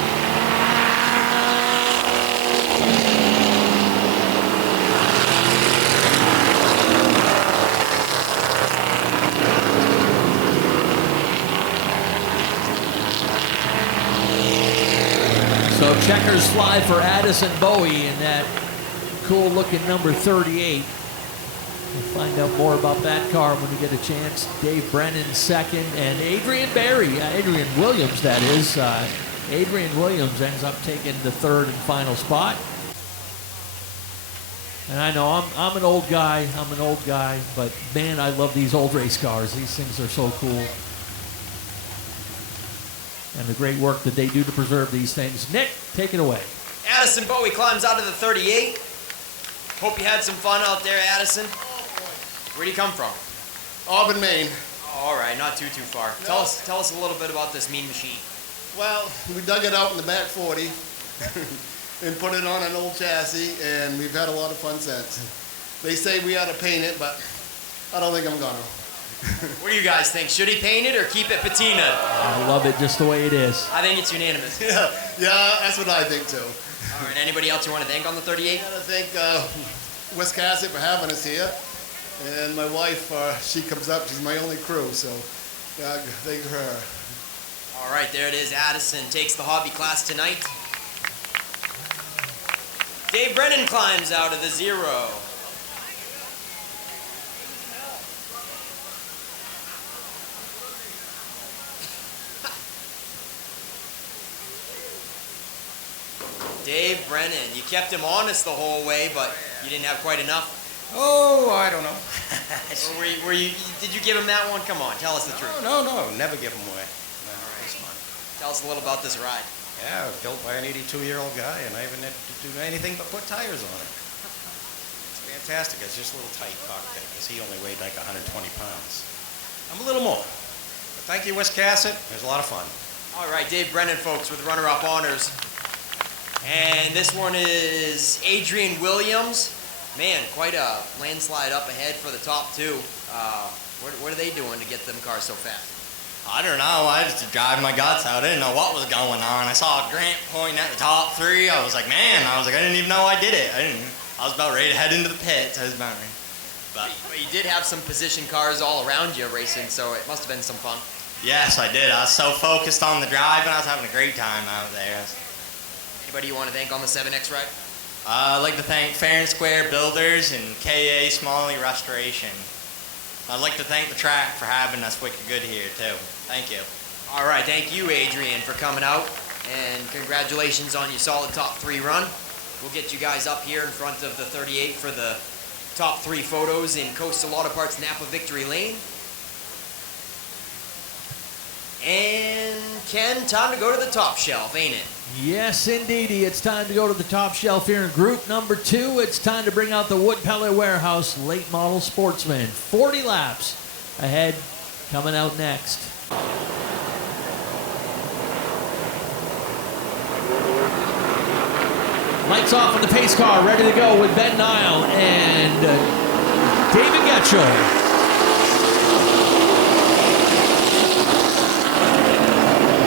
So checkers fly for Addison Bowie in that cool looking number 38. We'll find out more about that car when we get a chance. Dave Brennan second, and Adrian Williams, that is. Adrian Williams ends up taking the third and final spot. And I know I'm an old guy, but man, I love these old race cars. These things are so cool. And the great work that they do to preserve these things. Nick, take it away. Addison Bowie climbs out of the 38. Hope you had some fun out there, Addison. Where do you come from? Auburn, Maine. Oh, all right, not too far. No. Tell us a little bit about this mean machine. Well, we dug it out in the back 40 and put it on an old chassis, and we've had a lot of fun since. They say we ought to paint it, but I don't think I'm gonna. What do you guys think? Should he paint it or keep it patina? I love it just the way it is. I think it's unanimous. Yeah, that's what I think too. All right, anybody else you want to thank on the 38? I gotta thank Wiscasset for having us here. And my wife, she comes up, she's my only crew, so thank her. All right, there it is. Addison takes the hobby class tonight. Dave Brennan climbs out of the 0. Dave Brennan, you kept him honest the whole way, but you didn't have quite enough. Oh, I don't know. Or did you give him that one? Come on, tell us the truth. No, never give them away. Tell us a little about this ride. Yeah, built by an 82-year-old guy, and I haven't had to do anything but put tires on it. It's fantastic. It's just a little tight cockpit, because he only weighed like 120 pounds. I'm a little more. But thank you, Wiscasset. It was a lot of fun. All right, Dave Brennan, folks, with runner-up honors. And this one is Adrian Williams. Man, quite a landslide up ahead for the top 2. What are they doing to get them cars so fast? I don't know. I was just driving my guts out. I didn't know what was going on. I saw Grant pointing at the top 3. I was like, I didn't even know I did it. I was about ready to head into the pits. I was about ready. But you did have some position cars all around you racing, so it must have been some fun. Yes, I did. I was so focused on the drive, and I was having a great time out there. Anybody you want to thank on the 7X ride? I'd like to thank Fair and Square Builders and KA Smalley Restoration. I'd like to thank the track for having us wicked good here, too. Thank you. All right, thank you, Adrian, for coming out, and congratulations on your solid top 3 run. We'll get you guys up here in front of the 38 for the top 3 photos in Coastal Auto Parts Napa Victory Lane. And Ken, time to go to the top shelf, ain't it? Yes, indeedy. It's time to go to the top shelf here in group number 2. It's time to bring out the Wood Pellet Warehouse Late Model Sportsman. 40 laps ahead, coming out next. Lights off on the pace car, ready to go with Ben Nile and David Getchell.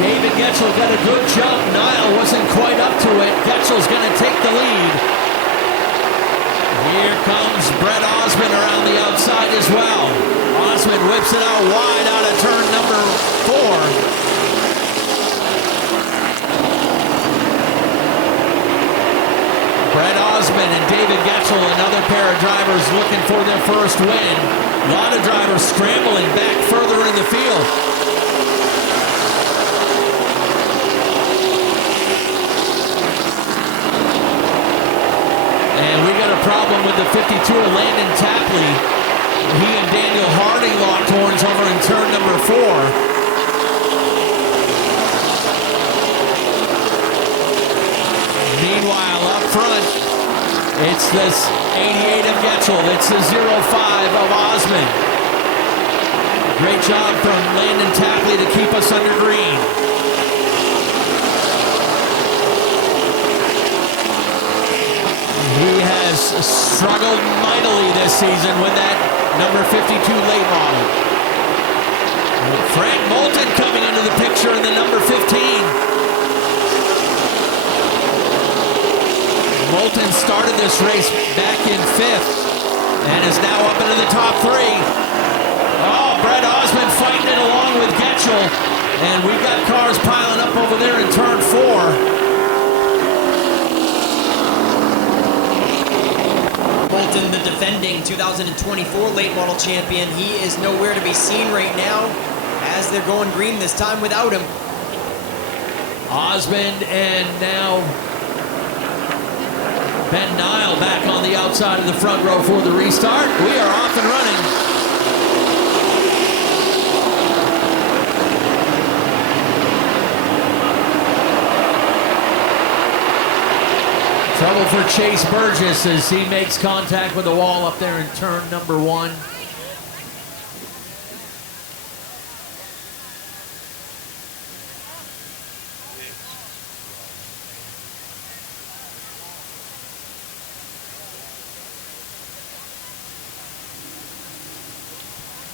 David Getchell got a good jump. Nile wasn't quite up to it. Getchell's going to take the lead. Here comes Brett Osmond around the outside as well. Osmond whips it out wide out of turn number 4. Brett Osmond and David Getchell, another pair of drivers looking for their first win. A lot of drivers scrambling back further in the field. And we got a problem with the 52 of Landon Tapley. He and Daniel Harding locked horns over in turn number 4. Meanwhile, up front, it's this 88 of Getchell. It's the 05 of Osmond. Great job from Landon Tapley to keep us under green. He has struggled mightily this season with that number 52 late model. Frank Moulton coming into the picture in the number 15. Moulton started this race back in 5th and is now up into the top 3. Oh, Brett Osmond fighting it along with Getchell. And we've got cars piling up over there in turn 4. Moulton, the defending 2024 late model champion, he is nowhere to be seen right now as they're going green this time without him. Osmond and now Ben Nile back on the outside of the front row for the restart. We are off and running. Trouble for Chase Burgess as he makes contact with the wall up there in turn number 1.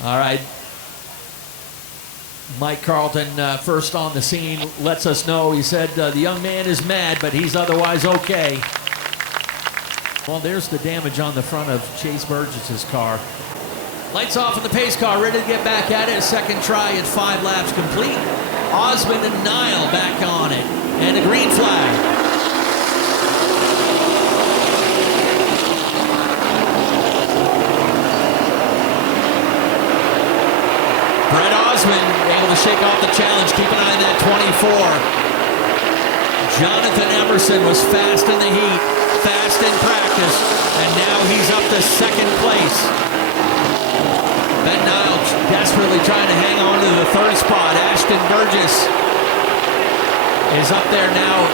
All right. Mike Carlton, first on the scene, lets us know. He said the young man is mad, but he's otherwise okay. Well, there's the damage on the front of Chase Burgess's car. Lights off in the pace car, ready to get back at it. Second try at 5 laps complete. Osmond and Nile back on it. And a green flag. Brett Osmond able to shake off the challenge. Keep an eye on that 24. Jonathan Emerson was fast in the heat, fast in practice, and now he's up to second place. Ben Nile desperately trying to hang on to the 3rd spot. Ashton Burgess is up there now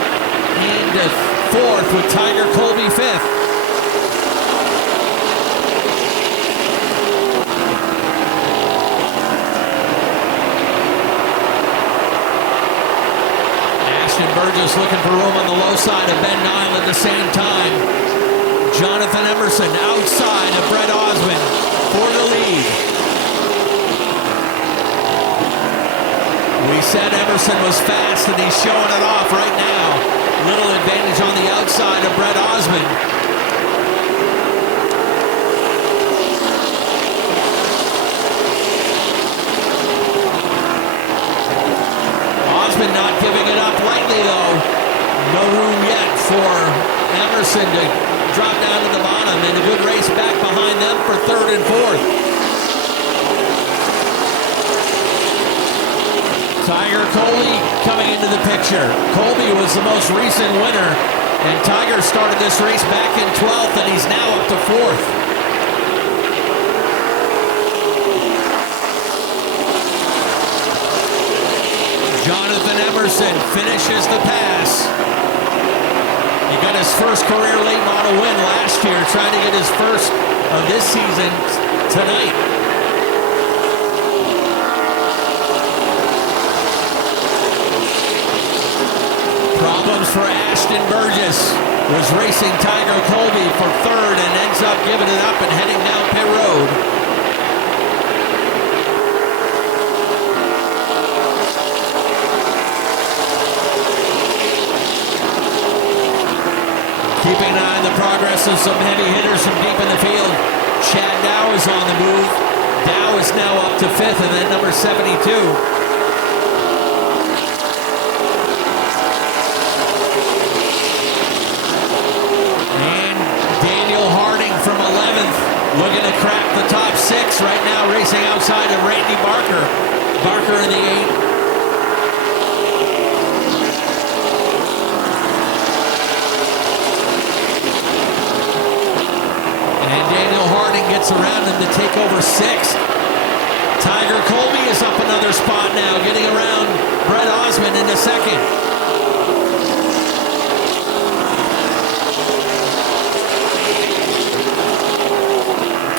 into 4th with Tiger Colby 5th. Burgess looking for room on the low side of Ben Nile at the same time. Jonathan Emerson outside of Brett Osmond for the lead. We said Emerson was fast and he's showing it off right now. Little advantage on the outside of Brett Osmond. Osmond not giving it up lightly, though. No room yet for Emerson to drop down to the bottom, and a good race back behind them for 3rd and 4th. Tiger Colby coming into the picture. Colby was the most recent winner, and Tiger started this race back in 12th, and he's now up to 4th. Jonathan Emerson finishes the pass. He got his first career late model win last year, trying to get his first of this season tonight. Problems for Ashton Burgess. Was racing Tiger Colby for 3rd and ends up giving it up and heading down pit road. Keeping an eye on the progress of some heavy hitters from deep in the field. Chad Dow is on the move. Dow is now up to 5th, and then number 72. And Daniel Harding from 11th, looking to crack the top 6 right now, racing outside of Randy Barker. Barker in the 8. Around him to take over 6th. Tiger Colby is up another spot now, getting around Brett Osmond into 2nd.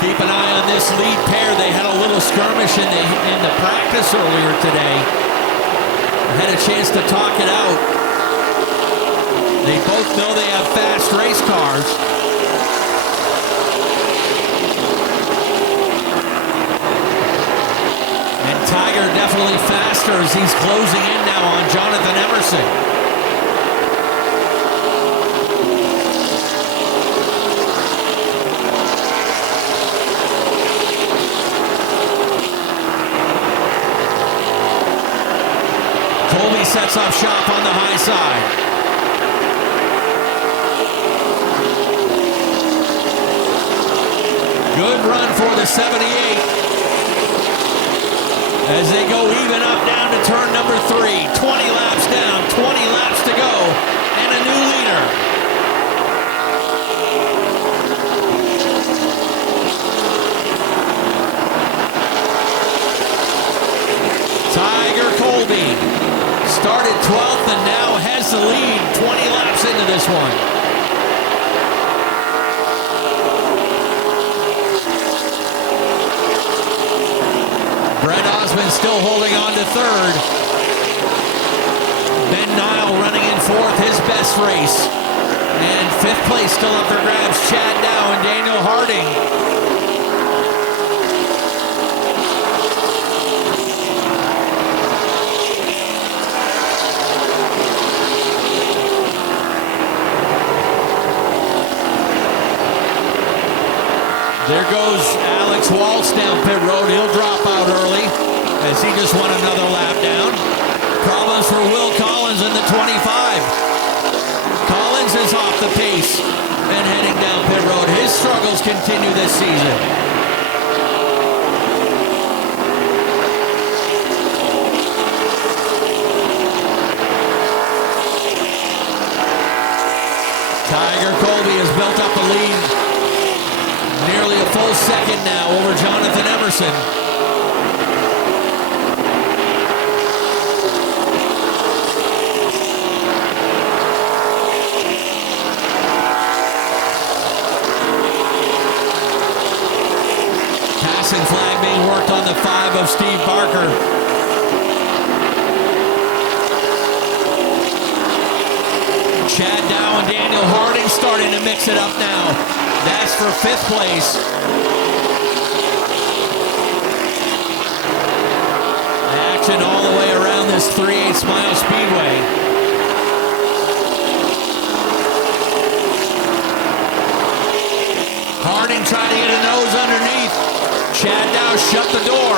Keep an eye on this lead pair. They had a little skirmish in the practice earlier today. Had a chance to talk it out. They both know they have fast race cars. as he's closing in now on Jonathan Emerson. Colby sets up shop on the high side. Good run for the 78. As they go even up down to turn number 3. 20 laps down, 20 laps to go, and a new leader. Tiger Colby started 12th and now has the lead 20 laps into this one. Brett Osmond still holding on to 3rd. Ben Nile running in 4th, his best race. And 5th place still up for grabs, Chad Dow and Daniel Harding. There goes Alex Waltz down pit road. He'll drop out early as he just won another lap down. Problems for Will Collins in the 25. Collins is off the pace and heading down pit road. His struggles continue this season. Tiger Colby has built up a lead. Nearly a full second now over Jonathan Emerson. Passing flag being worked on the 5 of Steve Barker. Chad Dow and Daniel Harding starting to mix it up now. That's for 5th place. Action all the way around this 3/8 mile speedway. Harding trying to get a nose underneath. Chad Dow shut the door.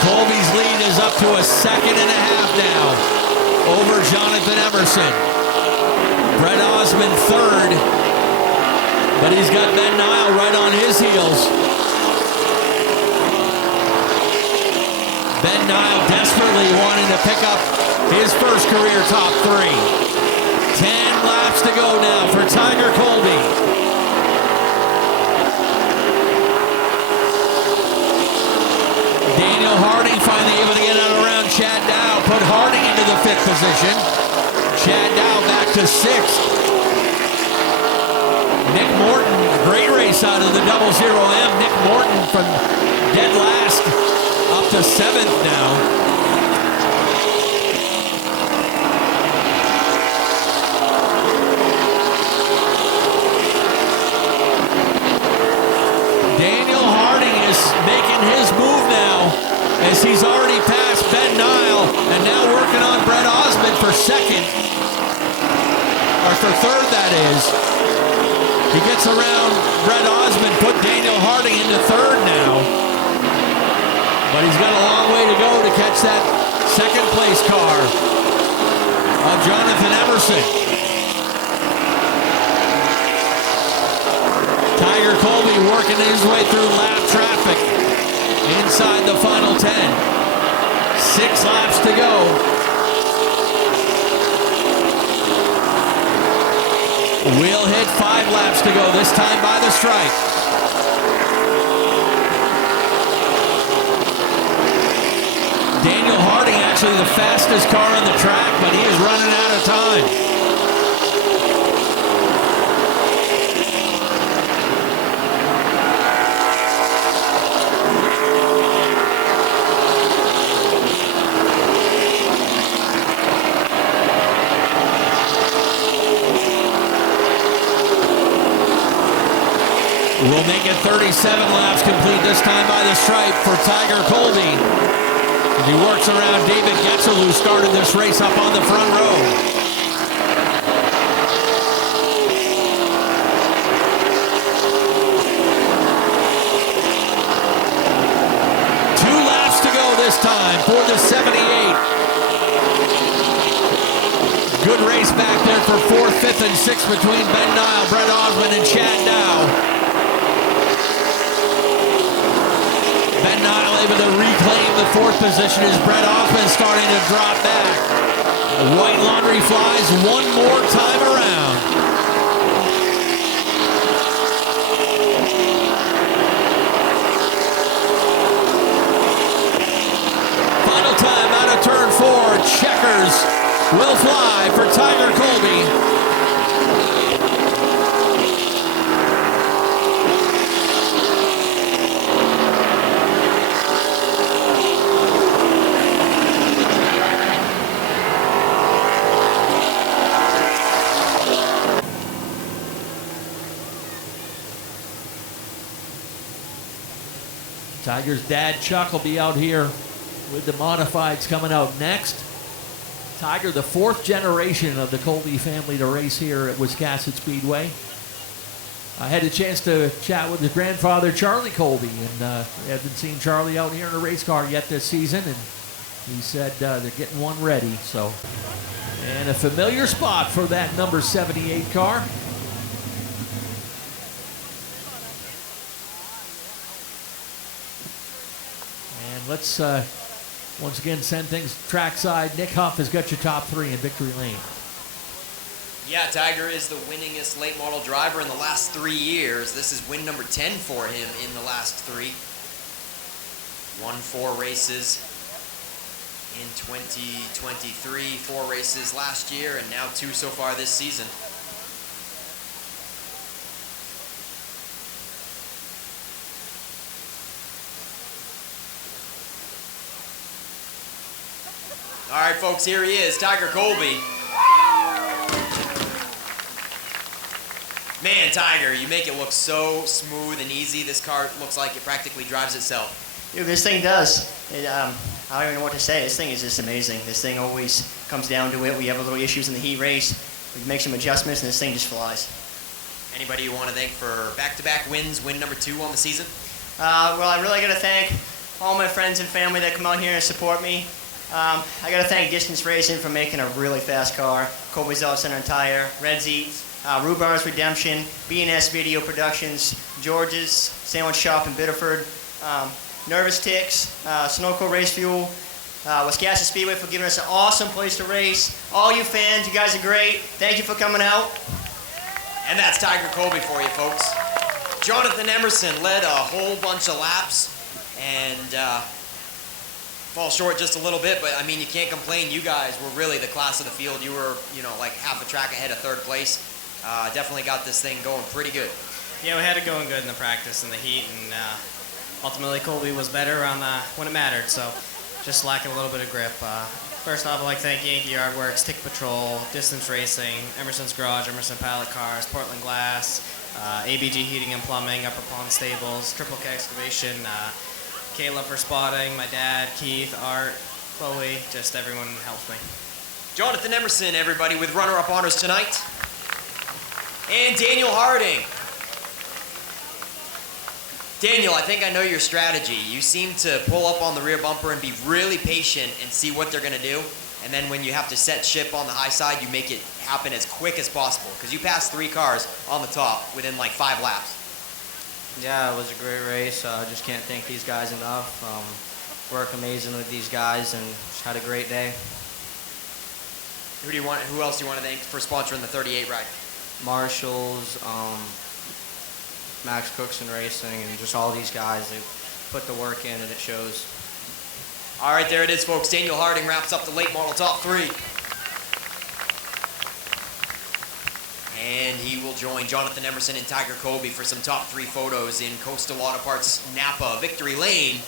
Colby's lead is up to a 1.5 seconds now over Jonathan Emerson. Brett Osmond 3rd, but he's got Ben Nile right on his heels. Ben Nile desperately wanting to pick up his first career top 3. 10 laps to go now for Tiger Colby. Daniel Harding finally able to get out around Chad Dow. Put Harding into the 5th position. Chad Dow back to 6th. Nick Morton, great race out of the 00M. Nick Morton from dead last up to 7th now. Making his move now as he's already passed Ben Nile and now working on Brett Osmond for 2nd. Or for 3rd, that is. He gets around Brett Osmond, put Daniel Harding into 3rd now. But he's got a long way to go to catch that 2nd place car of Jonathan Emerson. Tiger Colby working his way through lap traffic inside the final 10. 6 laps to go. We'll hit 5 laps to go, this time by the stripe. Daniel Harding actually the fastest car on the track, but he is running out of time. 37 laps complete, this time by the stripe for Tiger Colby. He works around David Getzel, who started this race up on the front row. This time for the 78. Good race back there for 4th, 5th, and 6th between Ben Nile, Brett Osmond, and Chad Dow. Ben Nile able to reclaim the 4th position as Brett Osmond starting to drop back. The white laundry flies one more time around. Time out of turn 4, checkers will fly for Tiger Colby. Tiger's dad, Chuck, will be out here with the modifieds coming out next. Tiger, the 4th generation of the Colby family to race here at Wiscasset Speedway. I had a chance to chat with his grandfather, Charlie Colby, and we haven't seen Charlie out here in a race car yet this season, and he said they're getting one ready. So, and a familiar spot for that number 78 car. And let's once again send things trackside. Nick Huff has got your top 3 in victory lane. Yeah, Tiger is the winningest late model driver in the last 3 years. This is win number 10 for him in the last 3. Won 4 races in 2023, 4 races last year, and now 2 so far this season. All right, folks, here he is, Tiger Colby. Man, Tiger, you make it look so smooth and easy. This car looks like it practically drives itself. Dude, this thing does. I don't even know what to say. This thing is just amazing. This thing always comes down to it. We have a little issues in the heat race. We make some adjustments, and this thing just flies. Anybody you want to thank for back-to-back wins, win number 2 on the season? Well, I really got to thank all my friends and family that come out here and support me. I got to thank Distance Racing for making a really fast car. Colby's Auto Center and Tire, Red Eats, Rhubar's Redemption, B&S Video Productions, George's Sandwich Shop in Biddeford, Nervous Ticks, Sunoco Race Fuel, Wiscasset Speedway for giving us an awesome place to race. All you fans, you guys are great. Thank you for coming out. And that's Tiger Colby for you, folks. Jonathan Emerson led a whole bunch of laps and fall short just a little bit, but I mean, you can't complain. You guys were really the class of the field. You were, like half a track ahead of 3rd place. Definitely got this thing going pretty good. Yeah, we had it going good in the practice and the heat, and ultimately Colby was better on when it mattered, so just lacking a little bit of grip. First off, I'd like to thank Yankee Yardworks, Tick Patrol, Distance Racing, Emerson's Garage, Emerson Pallet Cars, Portland Glass, ABG Heating and Plumbing, Upper Pond Stables, Triple K Excavation, Caleb for spotting, my dad, Keith, Art, Chloe, just everyone helps me. Jonathan Emerson, everybody, with runner-up honors tonight. And Daniel Harding. Daniel, I think I know your strategy. You seem to pull up on the rear bumper and be really patient and see what they're going to do. And then when you have to set ship on the high side, you make it happen as quick as possible. Because you passed 3 cars on the top within like 5 laps. Yeah, it was a great race. Just can't thank these guys enough. Work amazing with these guys and just had a great day. Who else do you want to thank for sponsoring the 38 ride? Marshalls, Max Cookson Racing, and just all these guys. They put the work in and it shows. All right, there it is, folks. Daniel Harding wraps up the late model top 3. And he will join Jonathan Emerson and Tiger Colby for some top 3 photos in Coastal Auto Parts Napa Victory Lane.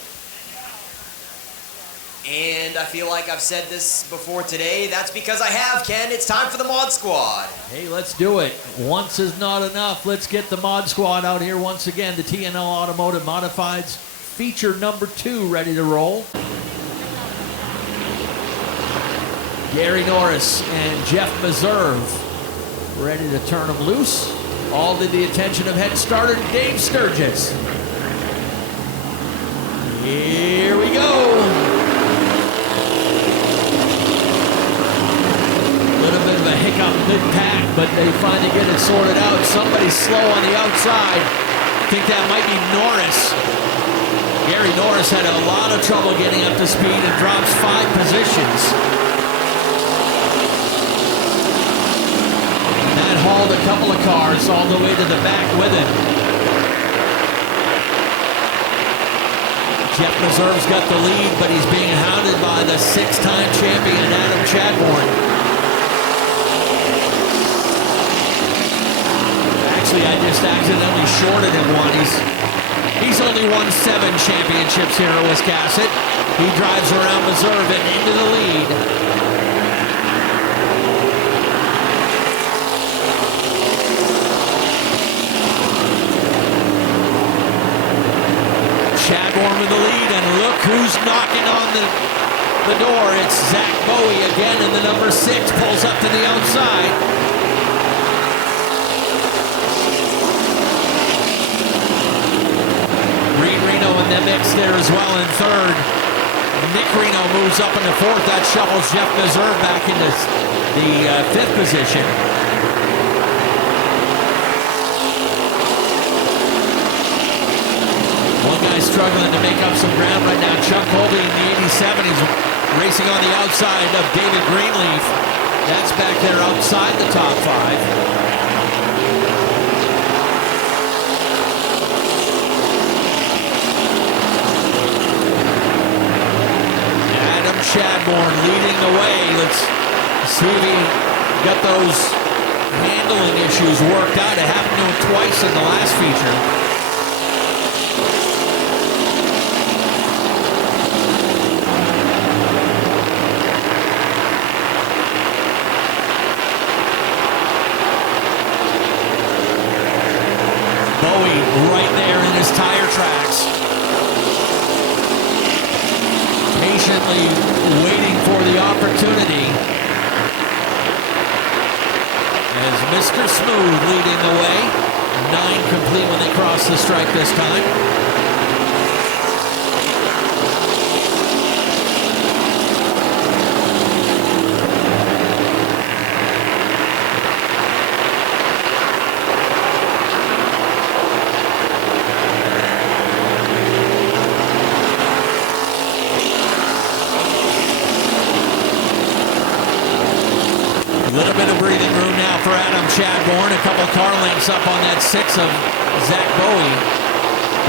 And I feel like I've said this before today. That's because I have, Ken. It's time for the Mod Squad. Hey, let's do it. Once is not enough. Let's get the Mod Squad out here once again. The TNL Automotive Modifieds feature number 2 ready to roll. Gary Norris and Jeff Meserve ready to turn them loose. All to the attention of head starter Dave Sturgis. Here we go. Little bit of a hiccup mid-pack, but they finally get it sorted out. Somebody's slow on the outside. I think that might be Norris. Gary Norris had a lot of trouble getting up to speed and drops 5 positions. That hauled a couple of cars all the way to the back with him. Jeff Meserve's got the lead, but he's being hounded by the 6-time champion Adam Chadbourne. Actually, I just accidentally shorted him one. He's only won 7 championships here at Wiscasset. He drives around Meserve and into the lead. Chadbourne with the lead, and look who's knocking on the door. It's Zach Bowie again, and the number 6 pulls up to the outside. Reed Reno in the mix there as well in 3rd. Nick Reno moves up into 4th. That shuffles Jeff Meserve back into the 5th position. Struggling to make up some ground right now. Chuck Colby in the 87. He's racing on the outside of David Greenleaf. That's back there outside the top 5. Adam Chadbourne leading the way. Let's see if he got those handling issues worked out. It happened to him twice in the last feature. Right there in his tire tracks. Patiently waiting for the opportunity. As Mr. Smooth leading the way. 9 complete when they cross the stripe this time. Chadbourne, a couple car lengths up on that 6 of Zach Bowie.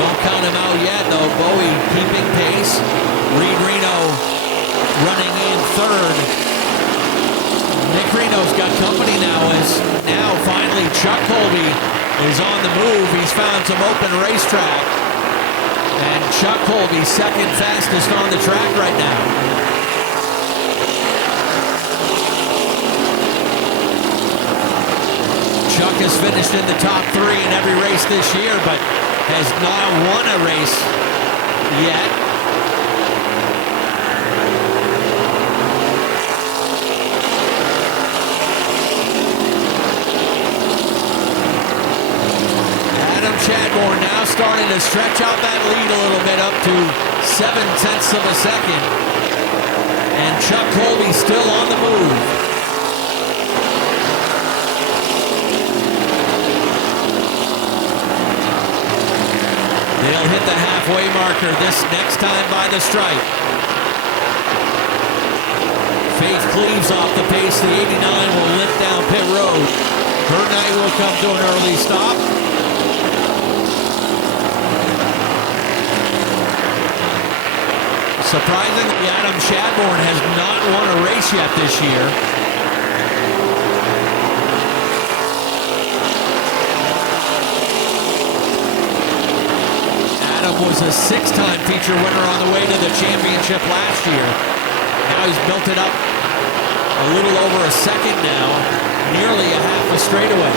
Don't count him out yet, though. Bowie keeping pace. Reed Reno running in 3rd. Nick Reno's got company now as now finally Chuck Colby is on the move. He's found some open racetrack. And Chuck Colby, 2nd fastest on the track right now. Chuck has finished in the top 3 in every race this year, but has not won a race yet. Adam Chadbourne now starting to stretch out that lead a little bit up to 0.7 of a second. And Chuck Colby still on the move. They'll hit the halfway marker this next time by the stripe. Faith Cleaves off the pace. The 89 will limp down pit road. Her night will come to an early stop. Surprisingly, Adam Chadbourne has not won a race yet this year. was a 6-time feature winner on the way to the championship last year. Now he's built it up a little over a second now, nearly a half a straightaway.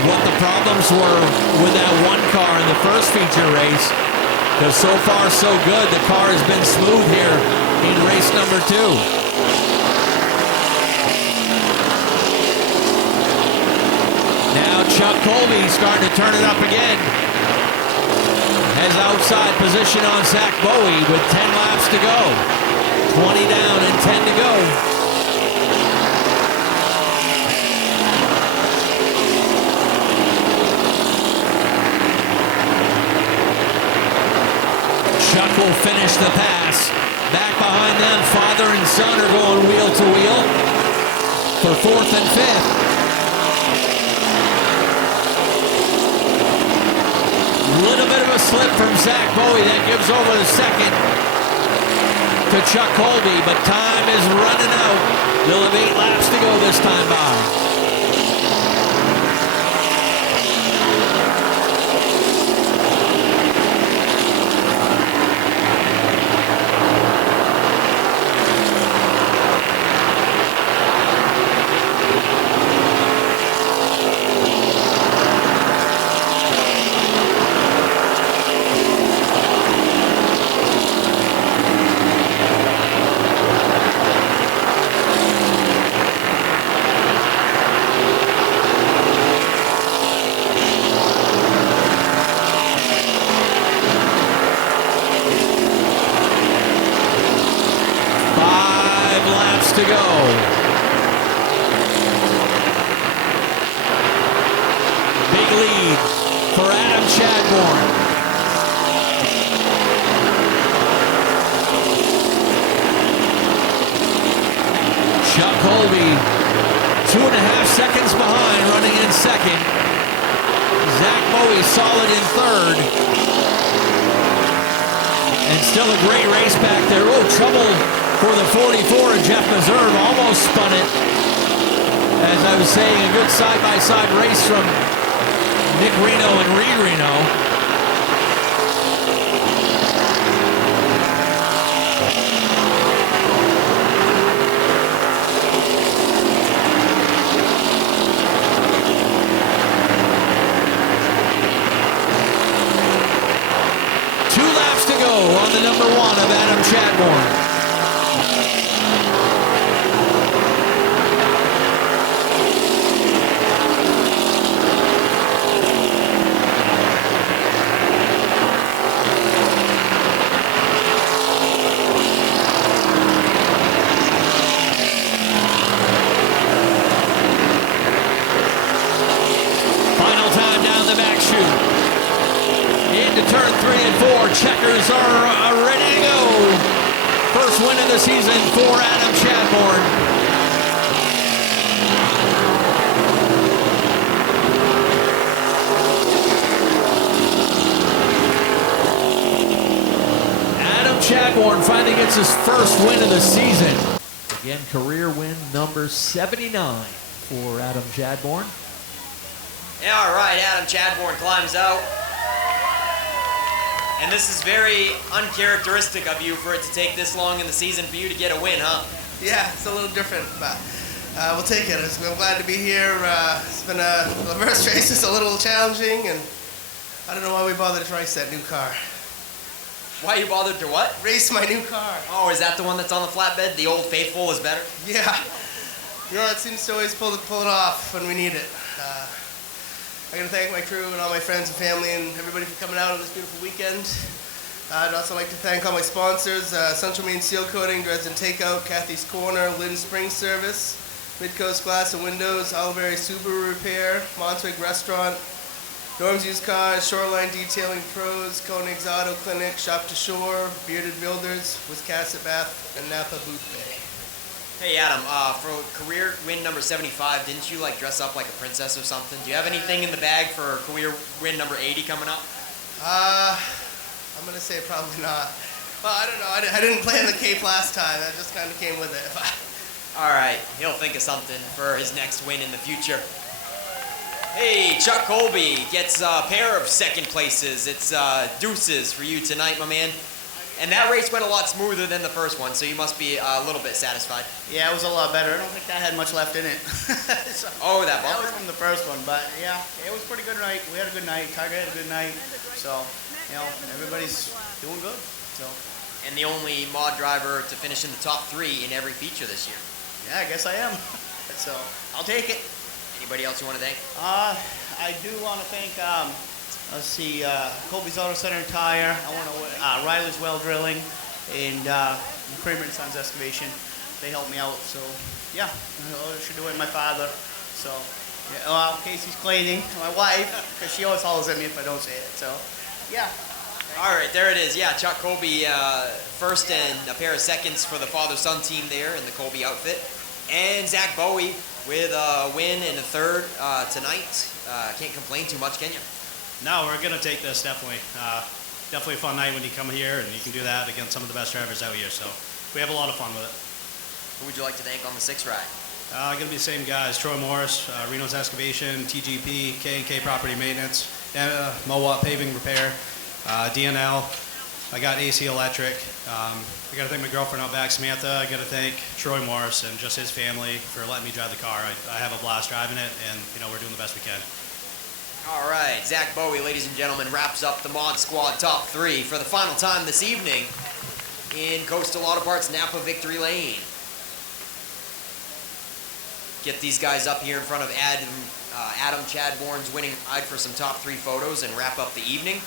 What the problems were with that one car in the first feature race, because so far so good. The car has been smooth here in race number 2. Now Chuck Colby starting to turn it up again. Has outside position on Zach Bowie with 10 laps to go. 20 down and 10 to go. Chuck will finish the pass. Back behind them, father and son are going wheel to wheel for 4th and 5th. Little bit of a slip from Zach Bowie. That gives over the second to Chuck Colby, but time is running out. They'll have 8 laps to go this time by. To go. Big lead for Adam Chadbourne. Chuck Colby 2.5 seconds behind, running in second. Zach Bowie solid in third. And still a great race back there. Oh, trouble for the 44 of Jeff Meserve, almost spun it. As I was saying, a good side-by-side race from Nick Reno and Reed Reno. On the number 1 of Adam Chadbourne. Final time down the back chute. Into turn 3 and 4, checkers are ready to go. First win of the season for Adam Chadbourne. Adam Chadbourne finally gets his first win of the season. Again, career win number 79 for Adam Chadbourne. Yeah, all right, Adam Chadbourne climbs out. And this is very uncharacteristic of you for it to take this long in the season for you to get a win, huh? Yeah, it's a little different, but we'll take it. I'm glad to be here. It's been the first race is a little challenging, and I don't know why we bothered to race that new car. Why you bothered to what? Race my new car. Oh, is that the one that's on the flatbed? The Old Faithful was better? Yeah. You know, it seems to always pull it off when we need it. I got to thank my crew and all my friends and family and everybody for coming out on this beautiful weekend. I'd also like to thank all my sponsors, Central Maine Seal Coating, Dresden Takeout, Kathy's Corner, Lynn Spring Service, Midcoast Glass and Windows, Olivery Subaru Repair, Montwig Restaurant, Norm's Used Cars, Shoreline Detailing Pros, Koenig's Auto Clinic, Shop to Shore, Bearded Builders, Wiscasset Bath, and Napa Booth Bay. Hey Adam, for career win number 75, didn't you like dress up like a princess or something? Do you have anything in the bag for career win number 80 coming up? I'm gonna say probably not. Well, I don't know. I didn't play in the Cape last time. That just kind of came with it. All right, he'll think of something for his next win in the future. Hey, Chuck Colby gets a pair of second places. It's deuces for you tonight, my man. And that race went a lot smoother than the first one, so you must be a little bit satisfied. Yeah, it was a lot better. I don't think that had much left in it. So, oh, that was from the first one, but yeah, it was a pretty good night. We had a good night. Tiger had a good night. So, you know, everybody's doing good. So. And the only mod driver to finish in the top 3 in every feature this year. Yeah, I guess I am. So, I'll take it. Anybody else you want to thank? I do want to thank, let's see, Colby's Auto Center and Tire. I want to Riley's Well Drilling and Kramer and Sons Excavation. They helped me out, so yeah, I should do it. My father, so yeah. Well, Casey's Cleaning, my wife, because she always hollers at me if I don't say it. So yeah. All right, there it is. Yeah, Chuck Colby, first and a pair of seconds for the father-son team there in the Colby outfit, and Zach Bowie with a win and a third tonight. Can't complain too much, can you? No, we're going to take this, definitely. Definitely a fun night when you come here, and you can do that against some of the best drivers out here. So we have a lot of fun with it. Who would you like to thank on the 6 ride? Going to be the same guys. Troy Morris, Reno's Excavation, TGP, K&K Property Maintenance, Mowat Paving Repair, DNL. I got AC Electric. I got to thank my girlfriend out back, Samantha. I got to thank Troy Morris and just his family for letting me drive the car. I have a blast driving it, and you know we're doing the best we can. All right, Zach Bowie, ladies and gentlemen, wraps up the Mod Squad top 3 for the final time this evening in Coastal Auto Parts Napa Victory Lane. Get these guys up here in front of Adam Chadbourne's winning ride for some top 3 photos and wrap up the evening.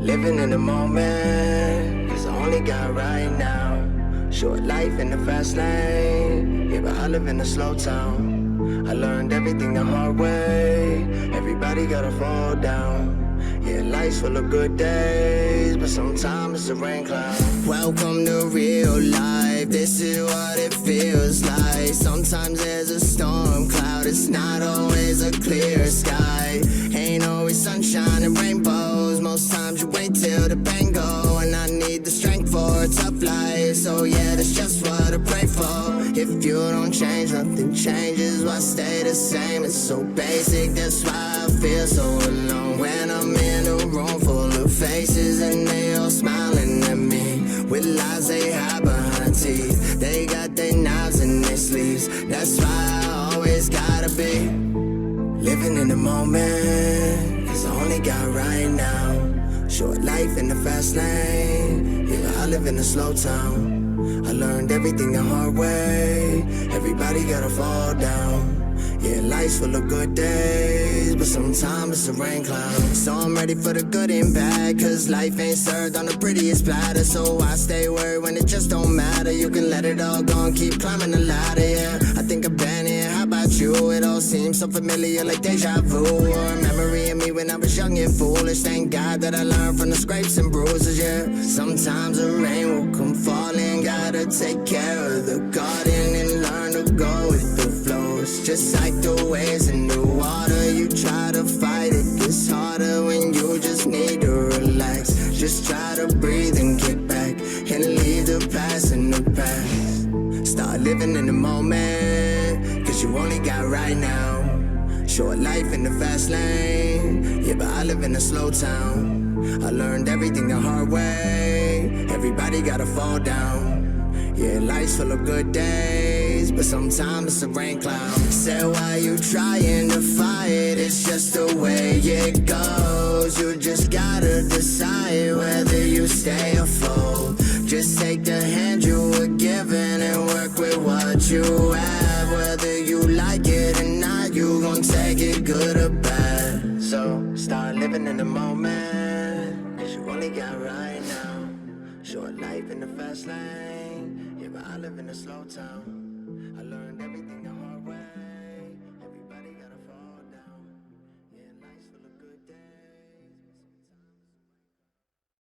Living in the moment, cause I only got right now. Short life in the fast lane, yeah, but I live in a slow town. I learned everything the hard way, everybody gotta fall down. Yeah, life's full of good days, but sometimes it's a rain cloud. Welcome to real life, this is what it feels like. Sometimes there's a storm cloud, it's not always a clear sky. Ain't always sunshine and rainbows, most times you wait till the pain go. And I need the strength for a tough life, so yeah, that's just what I pray for. If you don't change, nothing changes, why stay the same? It's so basic, that's why I feel so alone. When I'm in a room full of faces and they all smiling at me, with lies they hide behind teeth, they got their knives in their sleeves. That's why I always gotta be living in the moment, cause I only got right now. Short life in the fast lane, yeah, I live in a slow town. I learned everything the hard way, everybody gotta fall down. Yeah, life's full of good days, but sometimes it's a rain cloud. So I'm ready for the good and bad, cause life ain't served on the prettiest platter. So I stay worried when it just don't matter. You can let it all go and keep climbing the ladder, yeah. I think I've been here, how about you? It all seems so familiar like deja vu, or a memory of me when I was young and foolish. Thank God that I learned from the scrapes and bruises, yeah. Sometimes the rain will come falling, gotta take care of the garden and learn to go with the flows. Just like the waves in the water, you try to fight, it gets harder when you just need to relax. Just try to breathe and get back, and leave the past in the past. Start living in the moment, cause you only got right now. Short life in the fast lane, yeah, but I live in a slow town. I learned everything the hard way, everybody gotta fall down. Yeah, life's full of good days, but sometimes it's a rain cloud. Say, why you trying to fight right, it's just the way it goes. You just gotta decide whether you stay or fold. Just take the hand you were given and work with what you have. Whether you like it or not, you gon' take it good or bad. So start living in the moment, cause you only got right now. Short life in the fast lane, yeah, but I live in a slow town. I learned everything.